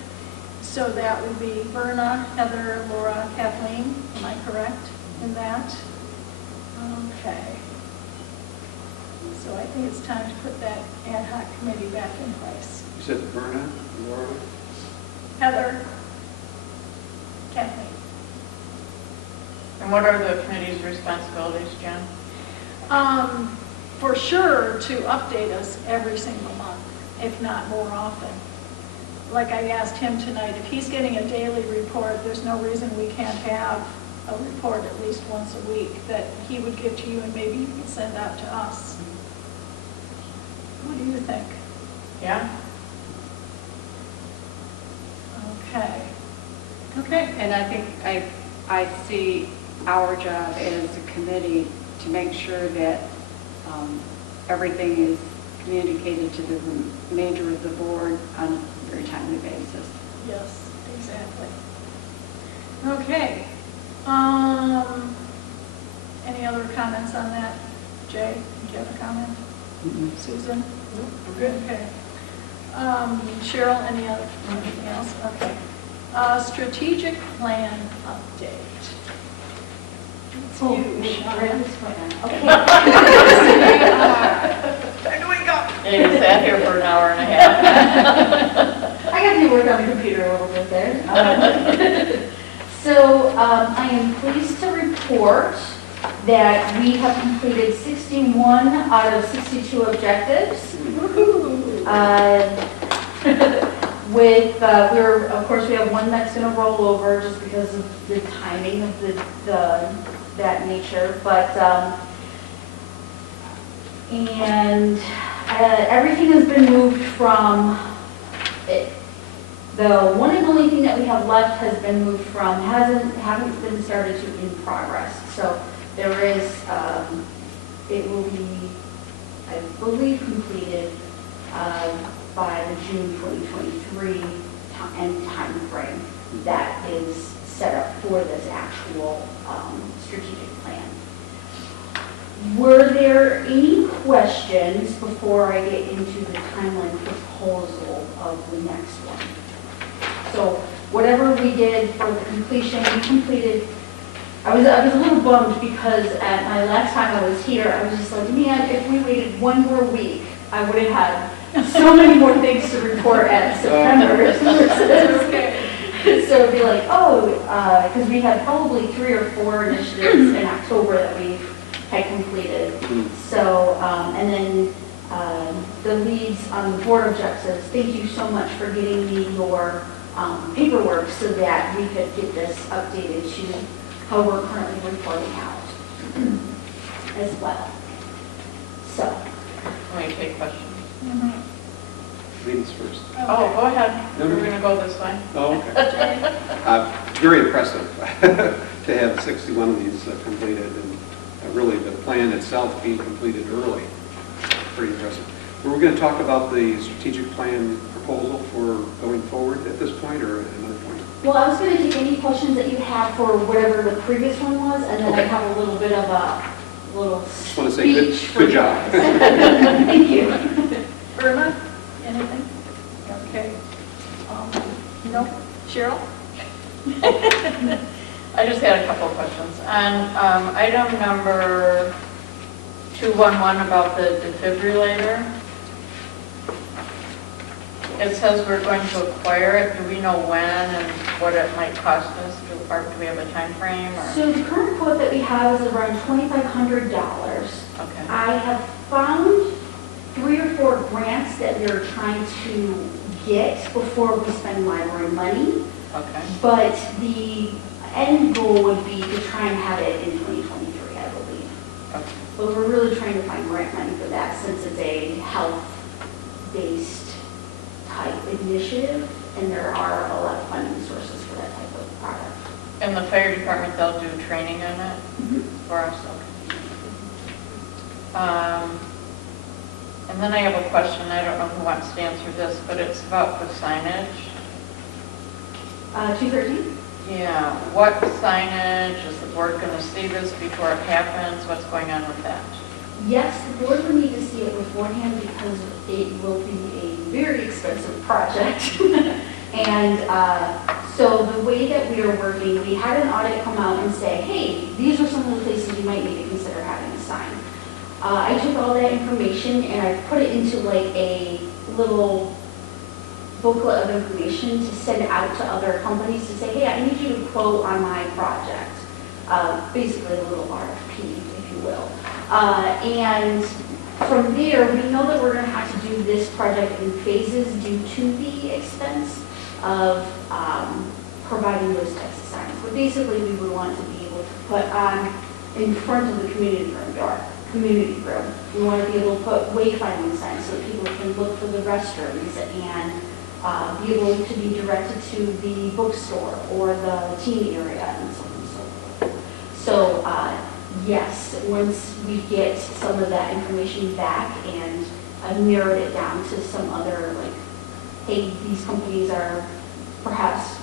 So that would be Verna, Heather, Laura, Kathleen. Am I correct in that? Okay. So I think it's time to put that ad hoc committee back in place. You said Verna, Laura? Heather, Kathleen. And what are the committee's responsibilities, Jen? For sure to update us every single month, if not more often. Like I asked him tonight, if he's getting a daily report, there's no reason we can't have a report at least once a week that he would give to you and maybe you could send out to us. What do you think? Yeah? Okay. Okay. And I think I see our job as a committee to make sure that everything is communicated to the remainder of the board on a very timely basis. Yes, exactly. Okay. Any other comments on that? Jay, do you have a comment? Susan? Good. Okay. Cheryl, anything else? Okay. Strategic plan update. It's Oh, huge. we're in this right now. Okay. Where do we go? Yeah, you sat here for an hour and a half. I got to work on the computer a little bit there. So I am pleased to report that we have completed 61 out of 62 objectives. Of course, we have one that's going to roll over just because of the timing of that nature, but everything has been moved from the one and only thing that we have left has been moved from, haven't been started to in progress. So there is, it will be, I believe, completed by the June 2023 end time frame that is set up for this actual strategic plan. Were there any questions before I get into the timeline proposal of the next one? So whatever we did for the completion, we completed. I was a little bummed because at my last time I was here, I was just like, man, if we waited one more week, I would have had so many more things to report at September. So it'd be like, because we had probably 3 or 4 initiatives in October that we had completed. So, and then the leads on the board objectives, thank you so much for getting me your paperwork so that we could get this updated to how we're currently reporting out as well. So. Let me take questions. Ladies first. Oh, go ahead. No, We're no. going to go this way. Oh, okay. Very impressive to have 61 of these completed, and really the plan itself being completed early. Pretty impressive. We're going to talk about the strategic plan proposal for going forward at this point or at another point? Well, I was going to take any questions that you have for whatever the previous one was, and then I have a little bit of a little Just want to say good job. Thank you. Irma, anything? Okay. No? Cheryl? I just had a couple of questions. On item number 211 about the defibrillator. It says we're going to acquire it. Do we know when and what it might cost us? Or do we have a time frame? Or? So the current quote that we have is around $2,500. Okay. I have found 3 or 4 grants that we are trying to get before we spend library money. Okay. But the end goal would be to try and have it in 2023, I believe. Okay. But we're really trying to find grant money for that since it's a health-based type initiative, and there are a lot of funding sources for that type of product. And the fire department, they'll do training on it for us? Okay. And then I have a question. I don't know who wants to answer this, but it's about the signage. 213? Yeah, what signage, is the board going to see this before it happens? What's going on with that? Yes, the board would need to see it beforehand because it will be a very expensive project. And so the way that we are working, we had an audit come out and say, hey, these are some of the places you might need to consider having a sign. I took all that information and I put it into like a little booklet of information to send out to other companies to say, hey, I need you to quote on my project. Basically a little RFP, if you will. And from there, we know that we're going to have to do this project in phases due to the expense of providing those types of signs. But basically, we would want to be able to put on in front of the community room door, community room. We want to be able to put wayfinding signs so that people can look for the restrooms and be able to be directed to the bookstore or the teen area and so on and so forth. So yes, once we get some of that information back and narrowed it down to some other, like, hey, these companies are perhaps,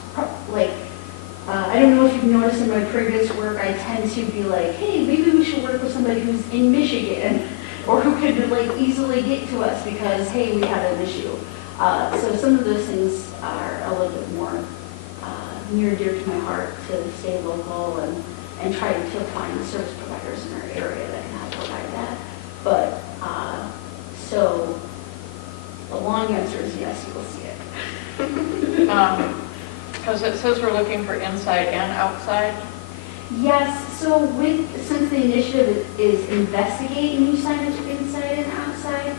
like, I don't know if you've noticed in my previous work, I tend to be like, hey, maybe we should work with somebody who's in Michigan or who could, like, easily get to us because, hey, we had an issue. So some of those things are a little bit more near and dear to my heart to stay local and try to find the service providers in our area that can help provide that. But, so the long answer is yes, you will see it. Because it says we're looking for inside and outside. Yes, so since the initiative is investigate new signage inside and outside,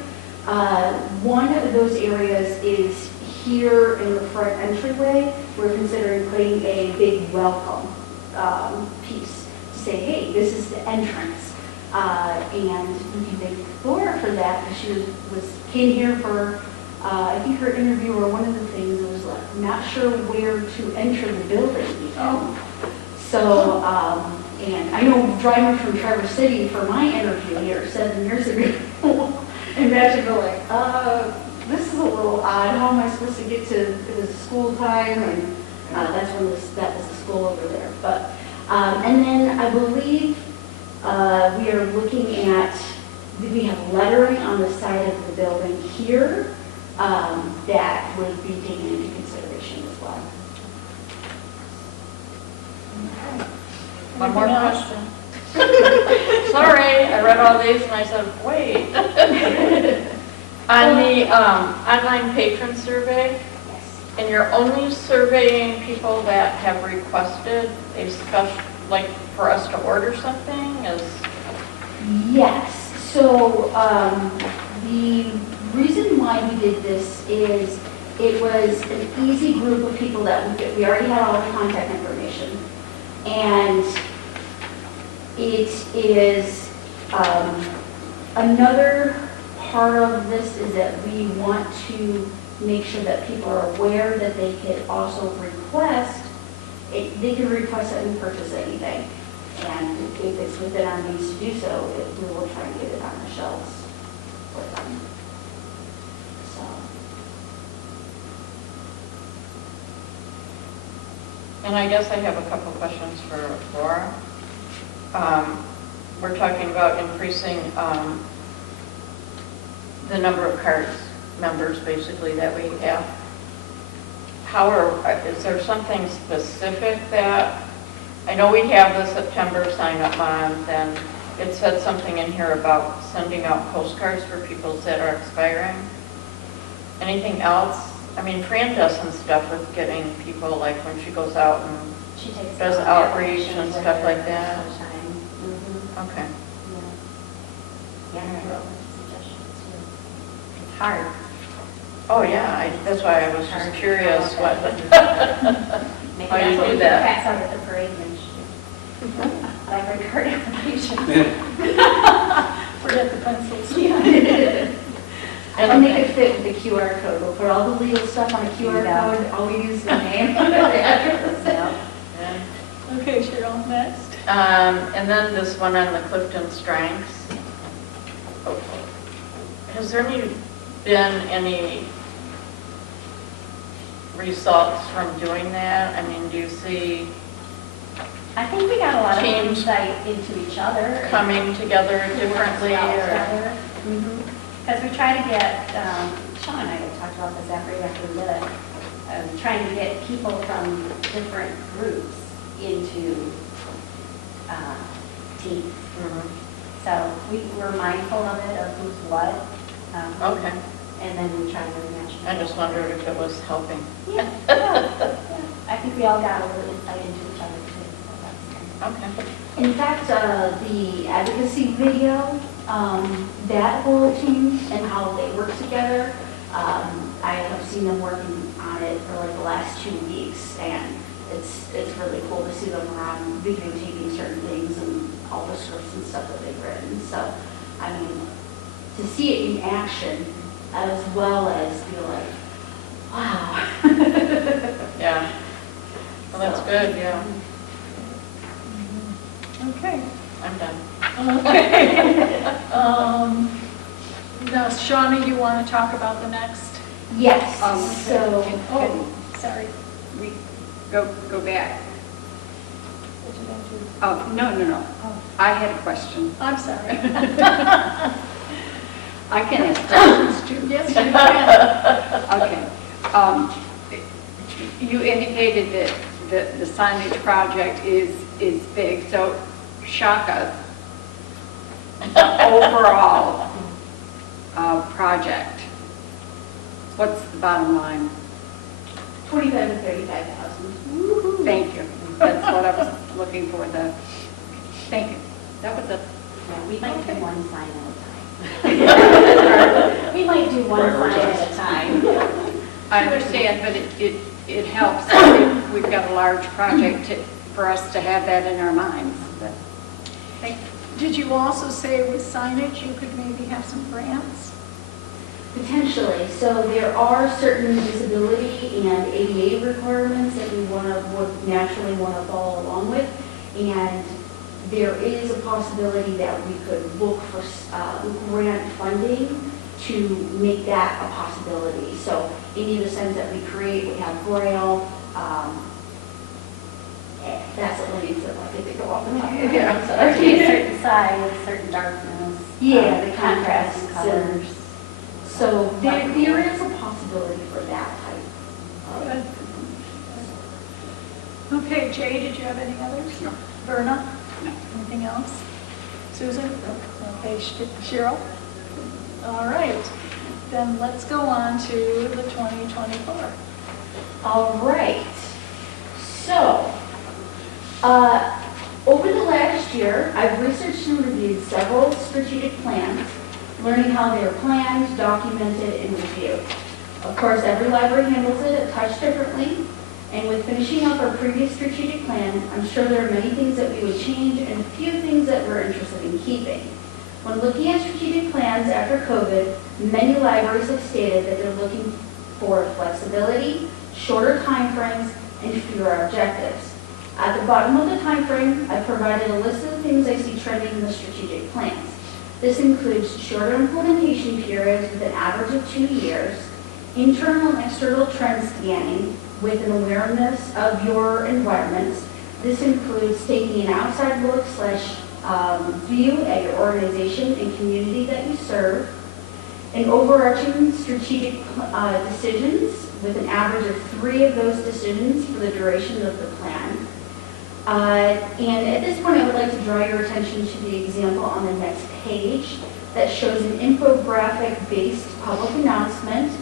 one of those areas is here in the front entryway. We're considering putting a big welcome piece to say, hey, this is the entrance. And we can thank Laura for that because she came here for, I think her interview or one of the things was like, not sure where to enter the building. So, and I know driving from Traverse City for my interview here 7 years ago, imagine going like, this is a little odd. How am I supposed to get to, it was school time and that's when that was the school over there. But, and then I believe we are looking at, we have lettering on the side of the building here that would be taken into consideration as well. One more question. Sorry, I read all these and I said, wait. On the online patron survey, and you're only surveying people that have requested a special, like for us to order something is? Yes, so the reason why we did this is it was an easy group of people that we already had all the contact information. And it is another part of this is that we want to make sure that people are aware that they could also request, they can request that we purchase anything. And if it's within our means to do so, we will try and get it on the shelves for them. So. And I guess I have a couple of questions for Laura. We're talking about increasing the number of cards, members basically, that we have. Is there something specific that, I know we have the September sign-up month and it said something in here about sending out postcards for people that are expiring. Anything else? I mean, Fran does some stuff with getting people, like when she goes out and, She takes Does some outreach applications and with stuff her like that? sometimes. okay. Yeah, and I wrote suggestions too. It's hard. Oh, yeah, that's why I was just curious what, Maybe How you that's what do we that. pass out at the parade and library card applications. Forget the pencils. I'll make it fit with the QR code. We'll put all the legal stuff on a QR Yeah. code, all we use the name, the address. yeah. Okay, Cheryl, next. And then this one on the Clifton Strengths. Has there been any results from doing that? I mean, do you see I think we got a lot of Teams insight into each other. coming together differently? Or? Because we try to get, Sean and I had talked about this after we did it, trying to get people from different groups into teams. Mhm. So we're mindful of it, of who's what. Okay. And then we try to match. I just wondered if it was helping. Yeah, yeah. I think we all got a little insight into each other too. So that's good. Okay. In fact, the advocacy video, that whole team and how they work together, I have seen them working on it for like the last 2 weeks, and it's really cool to see them around videotaping certain things and all the scripts and stuff that they've written. So, I mean, to see it in action as well as be like, wow. Yeah. Well, that's good, yeah. Okay. I'm done. Okay. Now, Shawnee, you want to talk about the next? Yes, so, Oh, sorry. We go back. Oh, no. I had a question. I'm sorry. I can ask questions too. Yes, you can. Okay. You indicated that the signage project is big, so shock us. The overall project, what's the bottom line? 25 to 35,000. Thank you. That's what I was looking for, thank you. That was it. Yeah, we might do one sign at a time. We might do one sign at a time. I understand, but it helps if we've got a large project for us to have that in our minds. But thank you. Did you also say with signage, you could maybe have some grants? Potentially. So there are certain disability and ADA requirements that we would naturally want to follow along with. And there is a possibility that we could look for grant funding to make that a possibility. So any of the signs that we create, we have Braille, that's what we need to like if they go off the top. Yeah. So there'd be a certain size, certain darkness. Yeah, the contrast contrasts colors. So there is a possibility for that type Good. Okay, Jay, did you have any others? No. Verna? No. Anything else? Susan? Okay, Cheryl? All right, then let's go on to the 2024. All right. So, over the last year, I've researched and reviewed several strategic plans, learning how they are planned, documented, and reviewed. Of course, every library handles it a touch differently, and with finishing up our previous strategic plan, I'm sure there are many things that we would change and a few things that we're interested in keeping. When looking at strategic plans after COVID, many libraries have stated that they're looking for flexibility, shorter timeframes, and fewer objectives. At the bottom of the timeframe, I've provided a list of the things I see trending in the strategic plans. This includes shorter implementation periods with an average of 2 years, internal and external trend scanning with an awareness of your environments. This includes taking an outside look / view at your organization and community that you serve, an overarching strategic decisions with an average of 3 of those decisions for the duration of the plan, And at this point, I would like to draw your attention to the example on the next page that shows an infographic-based public announcement,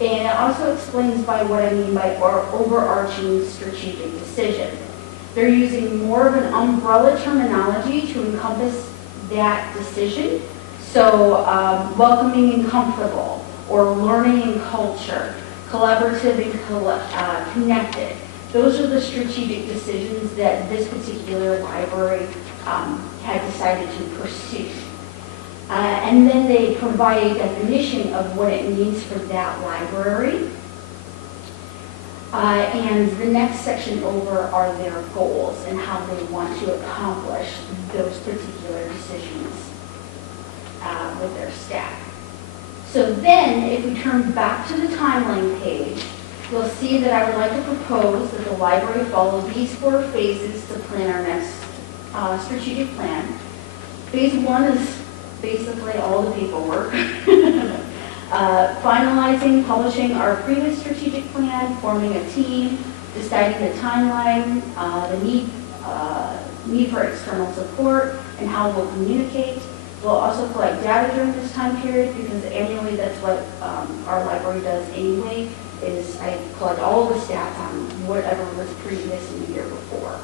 and it also explains by what I mean by our overarching strategic decision. They're using more of an umbrella terminology to encompass that decision. So welcoming and comfortable, or learning and culture, collaborative and connected. Those are the strategic decisions that this particular library had decided to pursue. And then they provide a definition of what it means for that library. And the next section over are their goals and how they want to accomplish those particular decisions with their staff. So then, if we turn back to the timeline page, you'll see that I would like to propose that the library follow these 4 phases to plan our next strategic plan. Phase 1 is basically all the paperwork. Finalizing, publishing our previous strategic plan, forming a team, deciding the timeline, the need for external support, and how we'll communicate. We'll also collect data during this time period because annually that's what our library does anyway, is I collect all of the stats on whatever was previous in the year before.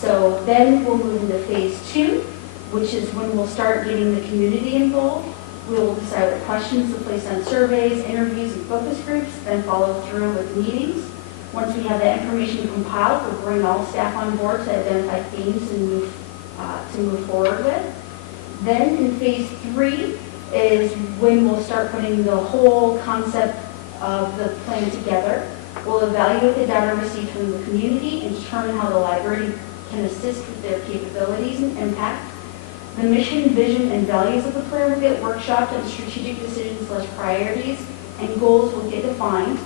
So then we'll move into phase 2, which is when we'll start getting the community involved. We will decide what questions to place on surveys, interviews, and focus groups, then follow through with meetings. Once we have that information compiled, we'll bring all staff on board to identify themes and move forward with. Then in phase 3 is when we'll start putting the whole concept of the plan together. We'll evaluate the data received from the community and determine how the library can assist with their capabilities and impact. The mission, vision, and values of the plan will get workshopped, and strategic decisions/priorities and goals will get defined.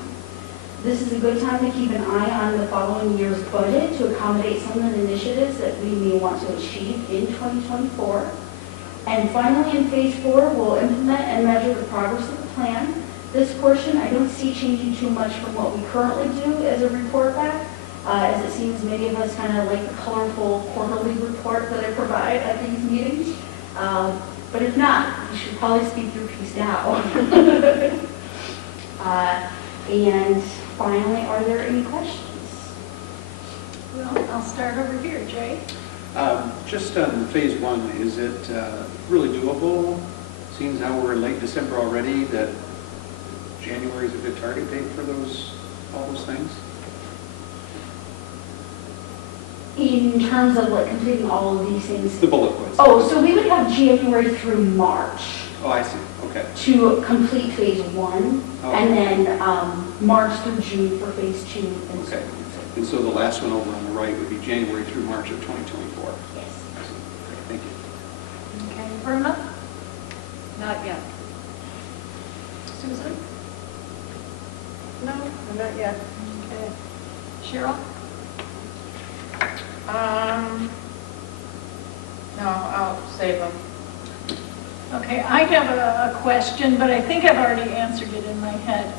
This is a good time to keep an eye on the following year's budget to accommodate some of the initiatives that we may want to achieve in 2024. And finally, in phase 4, we'll implement and measure the progress of the plan. This portion I don't see changing too much from what we currently do as a report back, as it seems many of us kind of like the colorful quarterly report that I provide at these meetings. But if not, you should probably speed through these now. And finally, are there any questions? Well, I'll start over here, Jay. Just on phase 1, is it really doable, seeing how we're in late December already, that January is a good target date for all those things? In terms of like completing all of these things? The bullet points. Oh, so we would have January through March Oh, I see, okay. to complete phase 1, Oh. and then March through June for phase 2, and so Okay. on. And so the last one over on the right would be January through March of 2024. Yes. Okay, thank you. Okay, Verna? Not yet. Susan? No, not yet. Okay. Cheryl? No, I'll save them. Okay, I have a question, but I think I've already answered it in my head.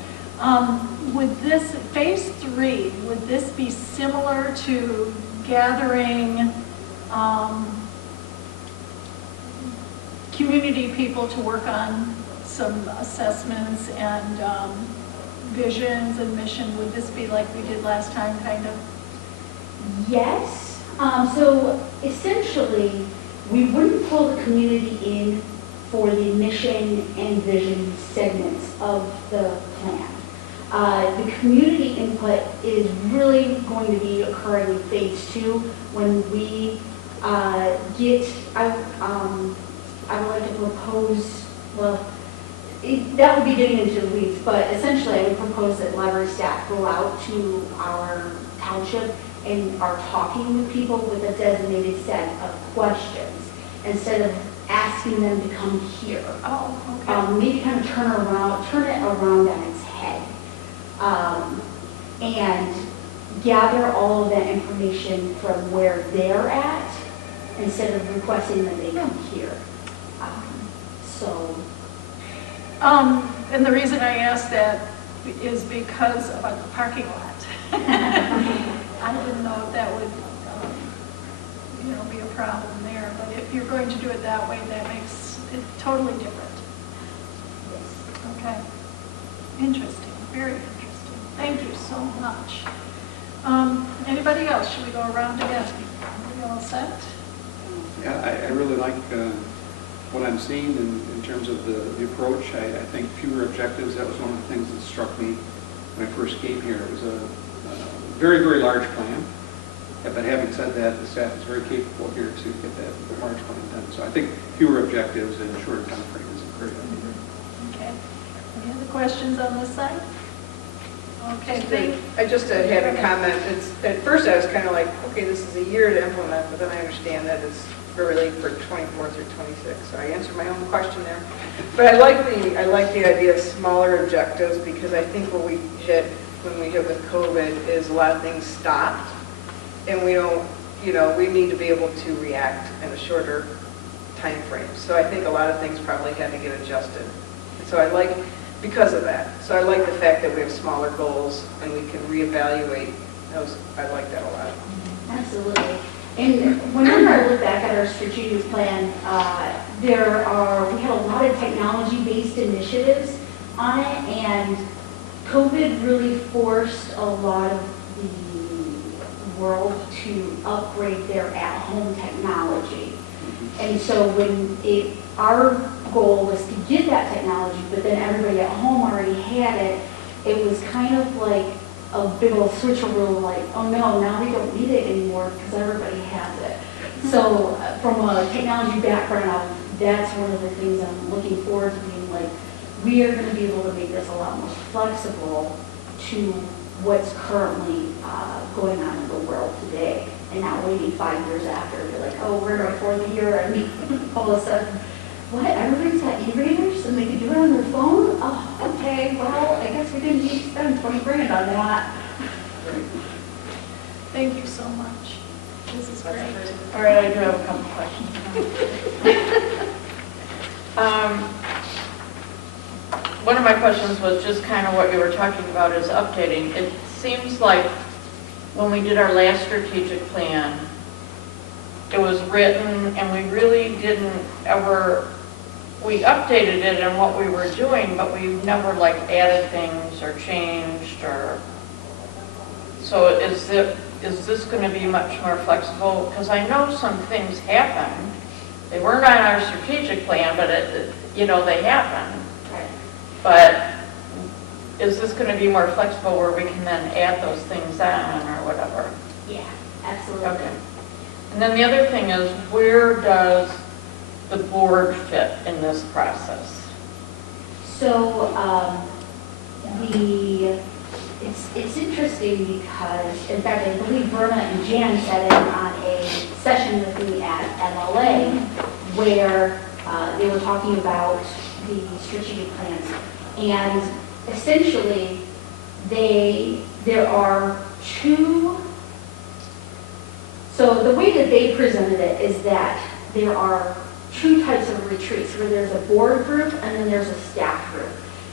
Would this, phase 3, would this be similar to gathering community people to work on some assessments and visions and mission? Would this be like we did last time, kind of? Yes. So essentially, we wouldn't pull the community in for the mission and vision segments of the plan. The community input is really going to be occurring in phase 2 when we I would like to propose, well, that would be getting into the weeds, but essentially I would propose that library staff go out to our township and are talking with people with a designated set of questions instead of asking them to come here. Oh, okay. Maybe kind of turn it around on its head. And gather all of that information from where they're at instead of requesting that they come here. And the reason I asked that is because about the parking lot. I didn't know if that would problem there, but if you're going to do it that way, that makes it totally different. Okay. Interesting, very interesting. Thank you so much. Anybody else? Should we go around again? Are we all set? Yeah, I really like what I'm seeing in terms of the approach. I think fewer objectives, that was one of the things that struck me when I first came here. It was a very, very large plan. But having said that, the staff is very capable here to get that large plan done. So I think fewer objectives and a shorter time frame is a great idea. Okay. Any other questions on this side? Okay, thank I just had a comment. At first I was kind of like, okay, this is a year to implement, but then I understand that it's really for 24 through 26. So I answered my own question there. But I like the idea of smaller objectives, because I think what we hit when we hit with COVID is a lot of things stopped, and we don't, we need to be able to react in a shorter time frame. So I think a lot of things probably had to get adjusted. And so because of that. So I like the fact that we have smaller goals and we can reevaluate those. I like that a lot. Absolutely. And whenever I look back at our strategic plan, we had a lot of technology-based initiatives on it, and COVID really forced a lot of the world to upgrade their at-home technology. And so our goal was to get that technology, but then everybody at home already had it. It was kind of like a big old switcheroo, like, oh no, now we don't need it anymore because everybody has it. So from a technology background, that's one of the things I'm looking forward to being like, we are going to be able to make this a lot more flexible to what's currently going on in the world today, and not waiting 5 years after to be like, oh, we're in our 4th year, and all of a sudden, what, everybody's got e-readers and they can do it on their phone? Oh, okay, well, I guess we didn't need to spend 20 grand on that. Thank you so much. This is great. All right, I do have a couple questions. One of my questions was just kind of what you were talking about is updating. It seems like when we did our last strategic plan, it was written and we really didn't ever, we updated it and what we were doing, but we never like added things or changed or, so is this going to be much more flexible? Because I know some things happened. They weren't on our strategic plan, but they happened. But is this going to be more flexible where we can then add those things on or whatever? Yeah, absolutely. Okay. And then the other thing is, where does the board fit in this process? So it's interesting because, in fact, I believe Verna and Jan sat in on a session with me at MLA where they were talking about the strategic plans. And essentially, there are two. So the way that they presented it is that there are two types of retreats, where there's a board group and then there's a staff group.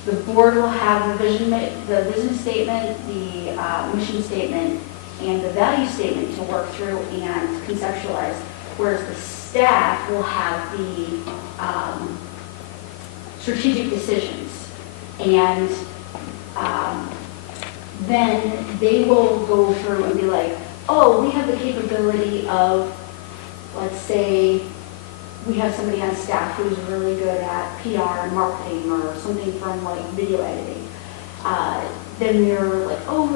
The board will have the vision statement, the mission statement, and the value statement to work through and conceptualize, whereas the staff will have the strategic decisions. And then they will go through and be like, oh, we have the capability of, let's say, we have somebody on staff who's really good at PR and marketing or something from like video editing. Then you're like, oh,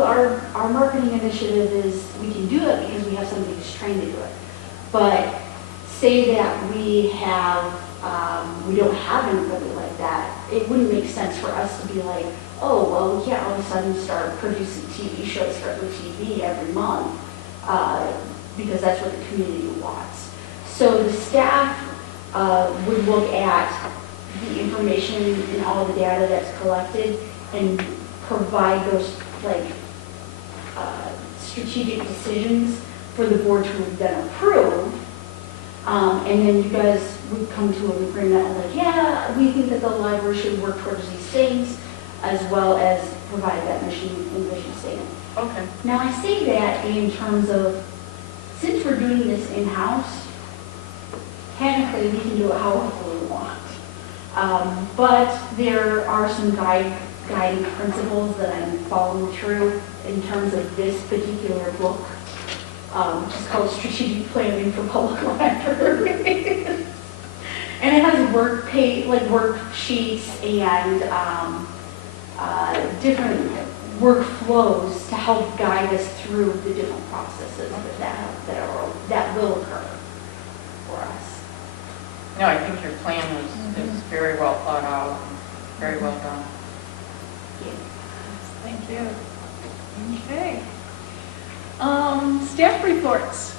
our marketing initiative is, we can do it because we have somebody who's trained to do it. But say that we don't have anybody like that, it wouldn't make sense for us to be like, oh, well, we can't all of a sudden start producing TV shows for the TV every month because that's what the community wants. So the staff would look at the information and all the data that's collected and provide those strategic decisions for the board to then approve. And then you guys would come to an agreement on like, yeah, we think that the library should work towards these things, as well as provide that mission and vision statement. Okay. Now I say that in terms of, since we're doing this in-house, technically, we can do it however we want. But there are some guiding principles that I'm following through in terms of this particular book, which is called Strategic Planning for Public Libraries. And it has worksheets and different workflows to help guide us through the different processes that will occur for us. No, I think your plan is very well thought out, very well done. Thank you. Okay. Staff reports.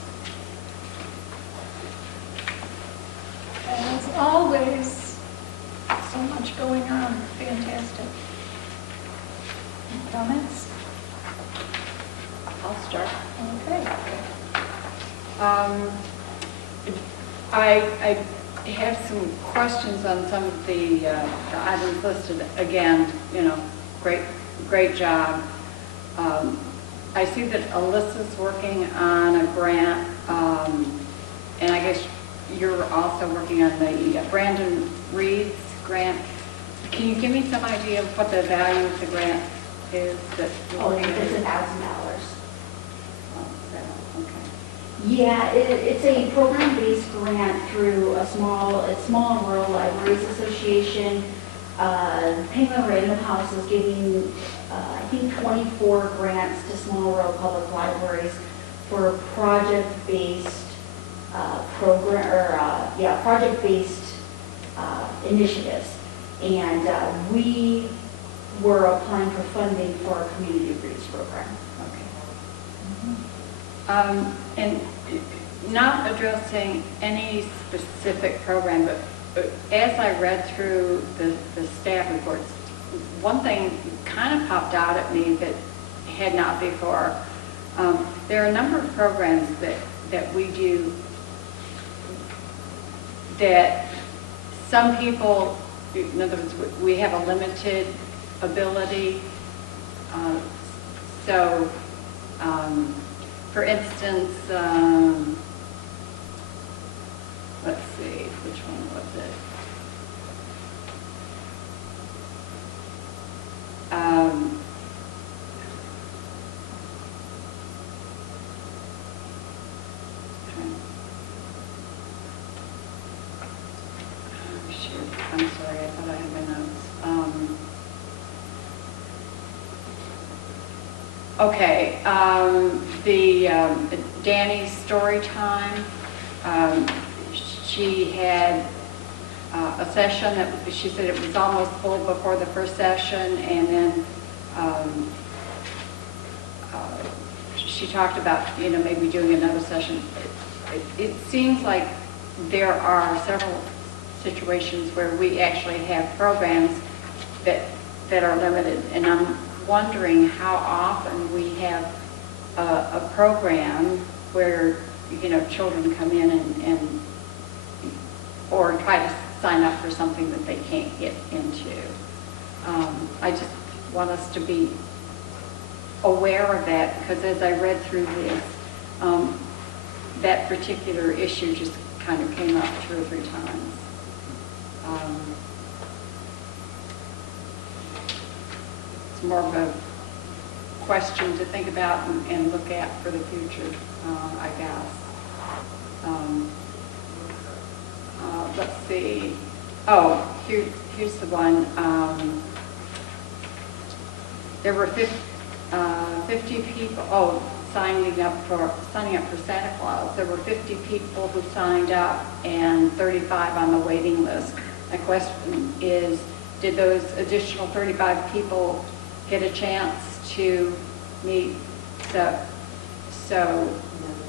As always, so much going on. Fantastic. Comments? I'll start. Okay. I have some questions on some of the items listed. Again, great job. I see that Alyssa's working on a grant, and I guess you're also working on the Brandon Reed's grant. Can you give me some idea of what the value of the grant is that you're working on? It's $1,000. Oh, okay. Yeah, it's a program-based grant through a small rural libraries association. Penguin Random House is giving, I think, 24 grants to small rural public libraries for project-based project-based initiatives. And we were applying for funding for our community reach program. Okay. And not addressing any specific program, but as I read through the staff reports, one thing kind of popped out at me that had not before. There are a number of programs that we do that some people, in other words, we have a limited ability. For instance, let's see, which one was it? Shoot, I'm sorry, I thought I had my notes. Okay, the Danny's story time. She had a session that she said it was almost full before the first session, and then she talked about maybe doing another session. It seems like there are several situations where we actually have programs that are limited, and I'm wondering how often we have a program where children come in and or try to sign up for something that they can't get into. I just want us to be aware of that, because as I read through this, that particular issue just kind of came up 2 or 3 times. It's more of a question to think about and look at for the future, I guess. Let's see. Oh, here's the one. There were 50 people. Signing up for Santa Claus. There were 50 people who signed up and 35 on the waiting list. My question is, did those additional 35 people get a chance to meet? So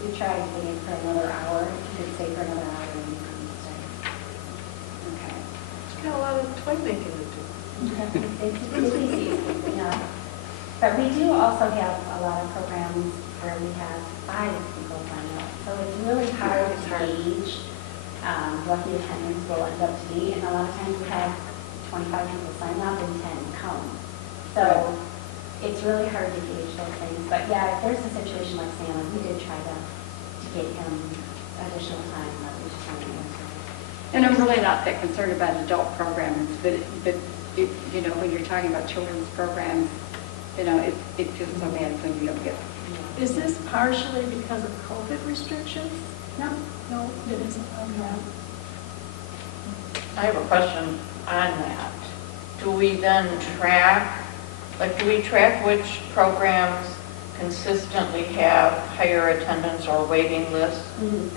We tried to get in for another hour, you could stay for another hour and you couldn't stay. okay. Got a lot of toy making to do. It's easy, yeah. But we do also have a lot of programs where we have 5 people sign up. So it's really hard to gauge what the attendance will end up to be. And a lot of times we have 25 people sign up and 10 come. So it's really hard to gauge those things. But yeah, if there's a situation like Santa, we did try to get him additional time, each time. And I'm really not that concerned about adult programs, but you know, when you're talking about children's programs, you know, it feels so bad when you don't get. Is this partially because of COVID restrictions? No, No, it isn't. Okay. I have a question on that. Do we then track, like, do we track which programs consistently have higher attendance or waiting lists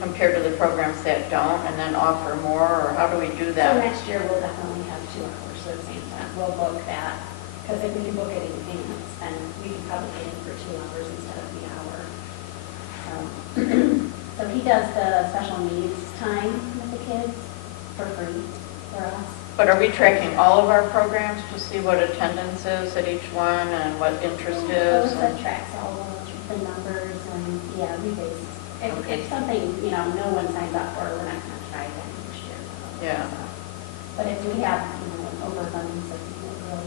compared to the programs that don't, and then offer more, or how do we do so that? next year we'll definitely have 2 hours of same time. We'll book that, because if we can book it in advance, then we can probably get in for 2 hours instead of the hour. So he does the special needs time with the kids for free for us. But are we tracking all of our programs to see what attendance is at each one and what interest is? Those that tracks all of the numbers and, yeah, we base. If something, you know, no one signs up for, we're not going to try that next year. Yeah. But if we have, you know, an overabundance of people, we'll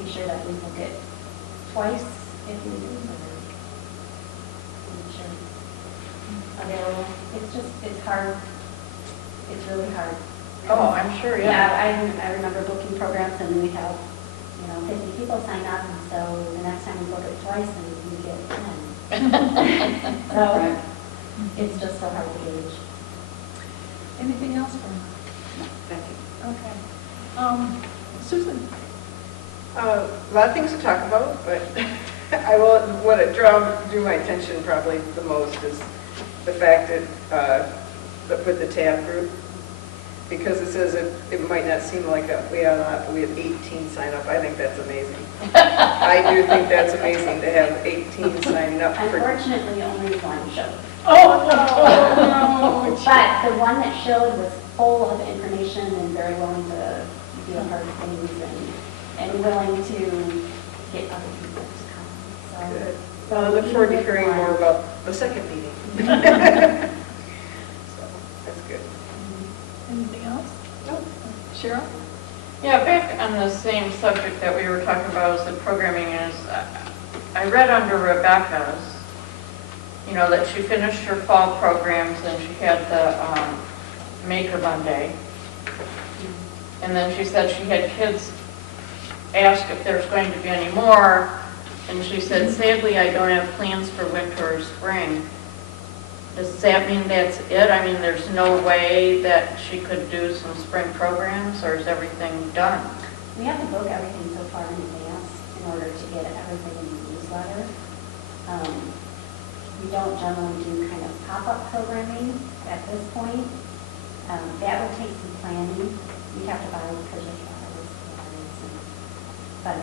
make sure that we book it twice if we do. Make sure it's available. It's hard. It's really hard. Oh, I'm sure, yeah. I remember booking programs and we have, you know, 50 people sign up, and so the next time we book it twice, and we get 10. So it's just so hard to gauge. Anything else from? That's it. Okay. Susan? A lot of things to talk about, but what drew my attention probably the most is the fact that with the tab group, because it says it might not seem like we have 18 sign up. I think that's amazing. I do think that's amazing to have 18 signing up for. Unfortunately, only one showed. Oh, no. But the one that showed was full of information and very willing to do hard things and willing to get other people to come. So, Good. Well, I look forward to hearing more about the second meeting. So, that's good. Anything else? Nope. Cheryl? Yeah, back on the same subject that we were talking about as the programming is, I read under Rebecca's, you know, that she finished her fall programs and she had the Maker Monday. And then she said she had kids ask if there's going to be any more, and she said, sadly, I don't have plans for winter or spring. Does that mean that's it? I mean, there's no way that she could do some spring programs, or is everything done? we have to book everything so far in advance in order to get everything in the newsletter. We don't generally do kind of pop-up programming at this point. That would take some planning. We'd have to buy Persian flowers. But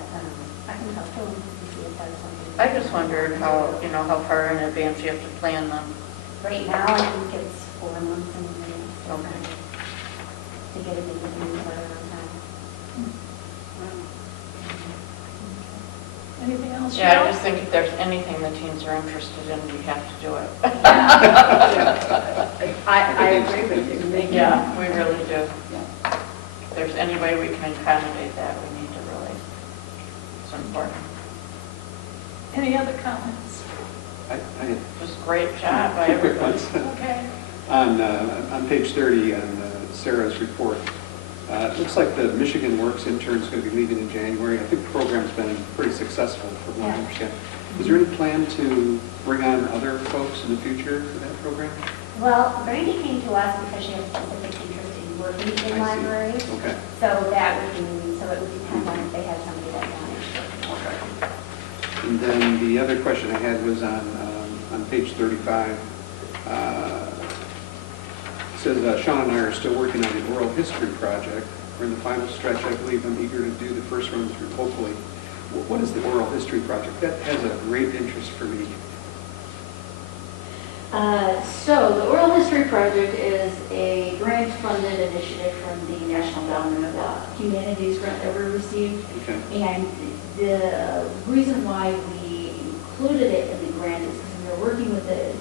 I can talk to them and see if that's something. I just wondered how, you know, how far in advance you have to plan them. Right now, I think it's 4 months in advance. Okay. To get it into the newsletter on time. Anything else, Cheryl? Yeah, I just think if there's anything the teens are interested in, we have to do it. I agree with you. Thank you. Yeah, we really do. If there's any way we can accommodate that, we need to really, it's important. Any other comments? I Just great job by have 2 quick everybody. ones. Okay. On page 30 on Sarah's report, it looks like the Michigan Works intern is going to be leaving in January. I think the program's been pretty successful from what I Yeah. understand. Is there any plan to bring on other folks in the future for that program? Well, Brandy came to us because she has specific interest in working I see. in libraries. Okay. So it would depend on if they had somebody that wanted to. Okay. And then the other question I had was on page 35. It says, Sean and I are still working on the oral history project. We're in the final stretch, I believe. I'm eager to do the first run through, hopefully. What is the oral history project? That has a great interest for me. So the Oral History Project is a grant-funded initiative from the National Endowment of the Humanities grant that we received. Okay. And the reason why we included it in the grant is because we were working with the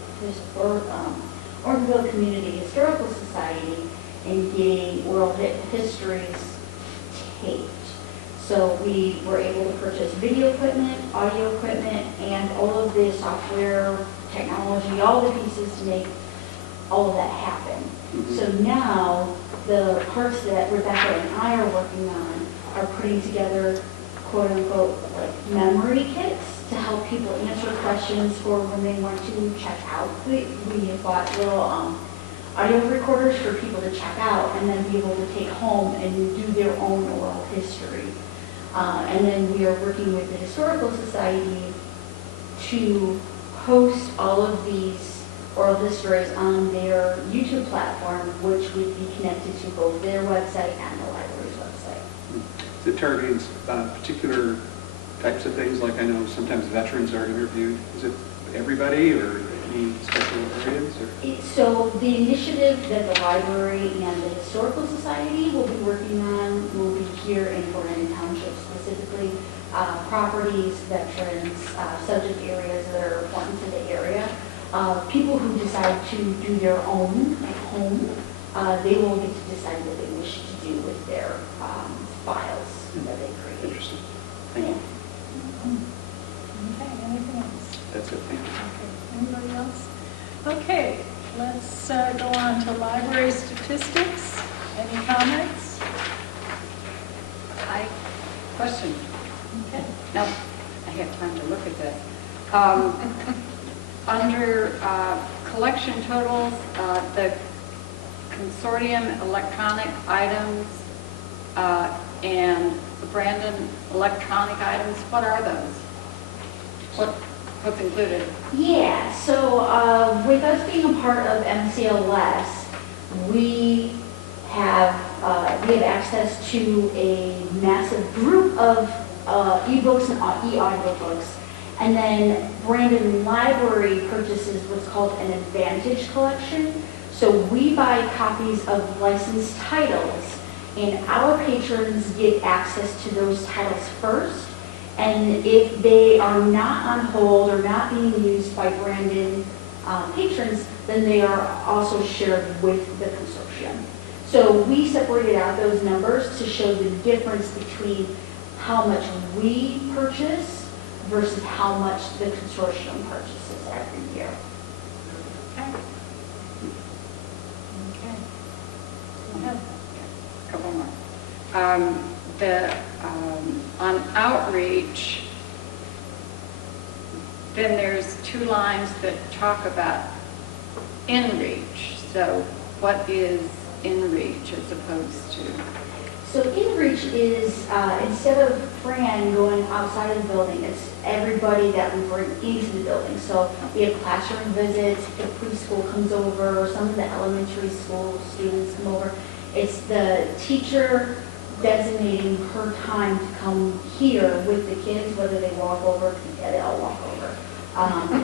Ortonville Community Historical Society and getting oral histories taped. So we were able to purchase video equipment, audio equipment, and all of the software, technology, all the pieces to make all of that happen. So now, the parts that Rebecca and I are working on are putting together quote-unquote like memory kits to help people answer questions for when they want to check out. We have bought little audio recorders for people to check out and then be able to take home and do their own oral history. And then we are working with the Historical Society to host all of these oral histories on their YouTube platform, which would be connected to both their website and the library's website. Is it targeting particular types of things, like I know sometimes veterans are interviewed? Is it everybody or any special areas? Or? So the initiative that the library and the Historical Society will be working on will be here in Brandon Township specifically. Properties, veterans, subject areas that are important to the area. People who decide to do their own at home, they will get to decide what they wish to do with their files that they create. Interesting. Thank you. Okay, anything else? That's it. Thank you. Okay, anybody else? Okay, let's go on to library statistics. Any comments? Question. Okay. No, I have time to look at this. Under collection totals, the consortium electronic items and the Brandon electronic items, what are those? What's included? Yeah, so with us being a part of MCLS, we have access to a massive group of ebooks and e-audiobooks. And then Brandon Library purchases what's called an Advantage collection. So we buy copies of licensed titles, and our patrons get access to those titles first. And if they are not on hold or not being used by Brandon patrons, then they are also shared with the consortium. So we separated out those numbers to show the difference between how much we purchase versus how much the consortium purchases every year. Okay. Okay. Go ahead. Couple more. On outreach, then there's two lines that talk about in-reach. So what is in-reach as opposed to? So in-reach is, instead of Fran going outside of the building, it's everybody that we bring into the building. So we have classroom visits, the preschool comes over, or some of the elementary school students come over. It's the teacher designating her time to come here with the kids, whether they walk over, yeah, they all walk over.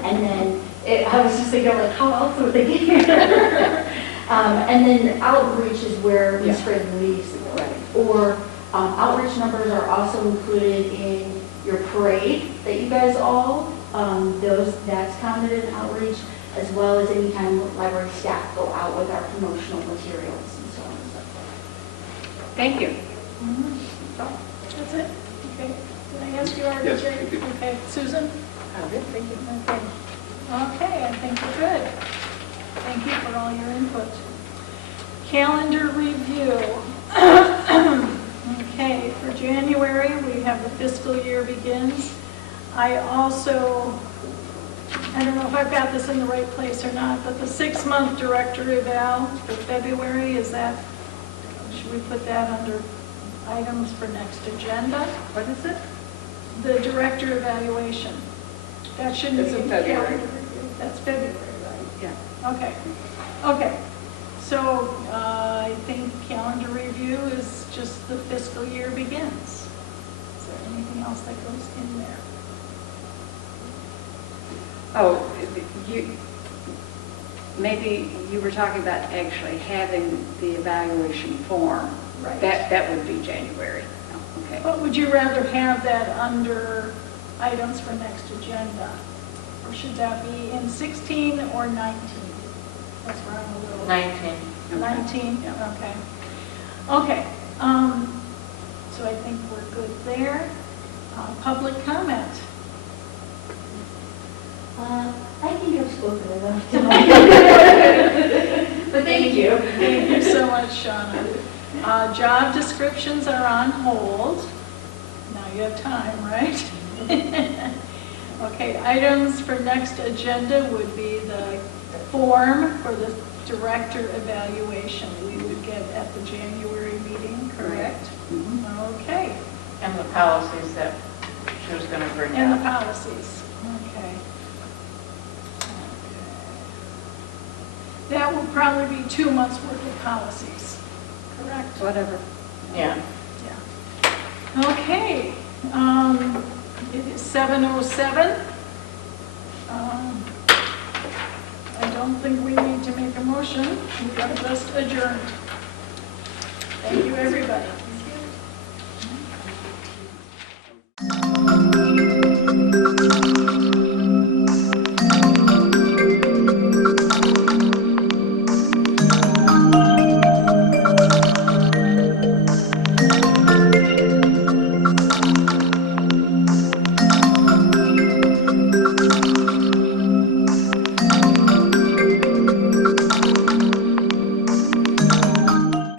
And then, I was just thinking, like, how else would they get here? And then outreach is where we spread the leaves. Or outreach numbers are also included in your parade that you guys all, that's counted in outreach, as well as any time library staff go out with our promotional materials and so on and so forth. Thank you. That's it? Okay. Did I ask you already, Yes, Jerry? thank you. Okay. Susan? Good, thank you. Okay. Okay, I think we're good. Thank you for all your input. Calendar review. Okay, for January, we have the fiscal year begins. I don't know if I've got this in the right place or not, but the 6-month director eval for February, should we put that under items for next agenda? What is it? The director evaluation. That shouldn't It's be in February. calendar review. That's February, right? Yeah. Okay. Okay. So I think calendar review is just the fiscal year begins. Is there anything else that goes in there? Oh, maybe you were talking about actually having the evaluation form. Right. That would be January. Oh, okay. But would you rather have that under items for next agenda? Or should that be in 16 or 19? That's where I'm a little... 19. 19? Yeah. Okay. Okay. So I think we're good there. Public comment. I think I've spoken enough tonight. But thank Thank you. Thank you so much, Shauna. Job descriptions are on hold. Now you have time, right? Okay, items for next agenda would be the form for the director evaluation we would get at the January meeting, correct? Okay, And the policies that she was going to bring and the up. policies, okay. That will probably be 2 months' worth of policies, correct? Whatever. Yeah. Yeah. Okay, it is 7:07. I don't think we need to make a motion. We are just adjourned. Thank you, everybody.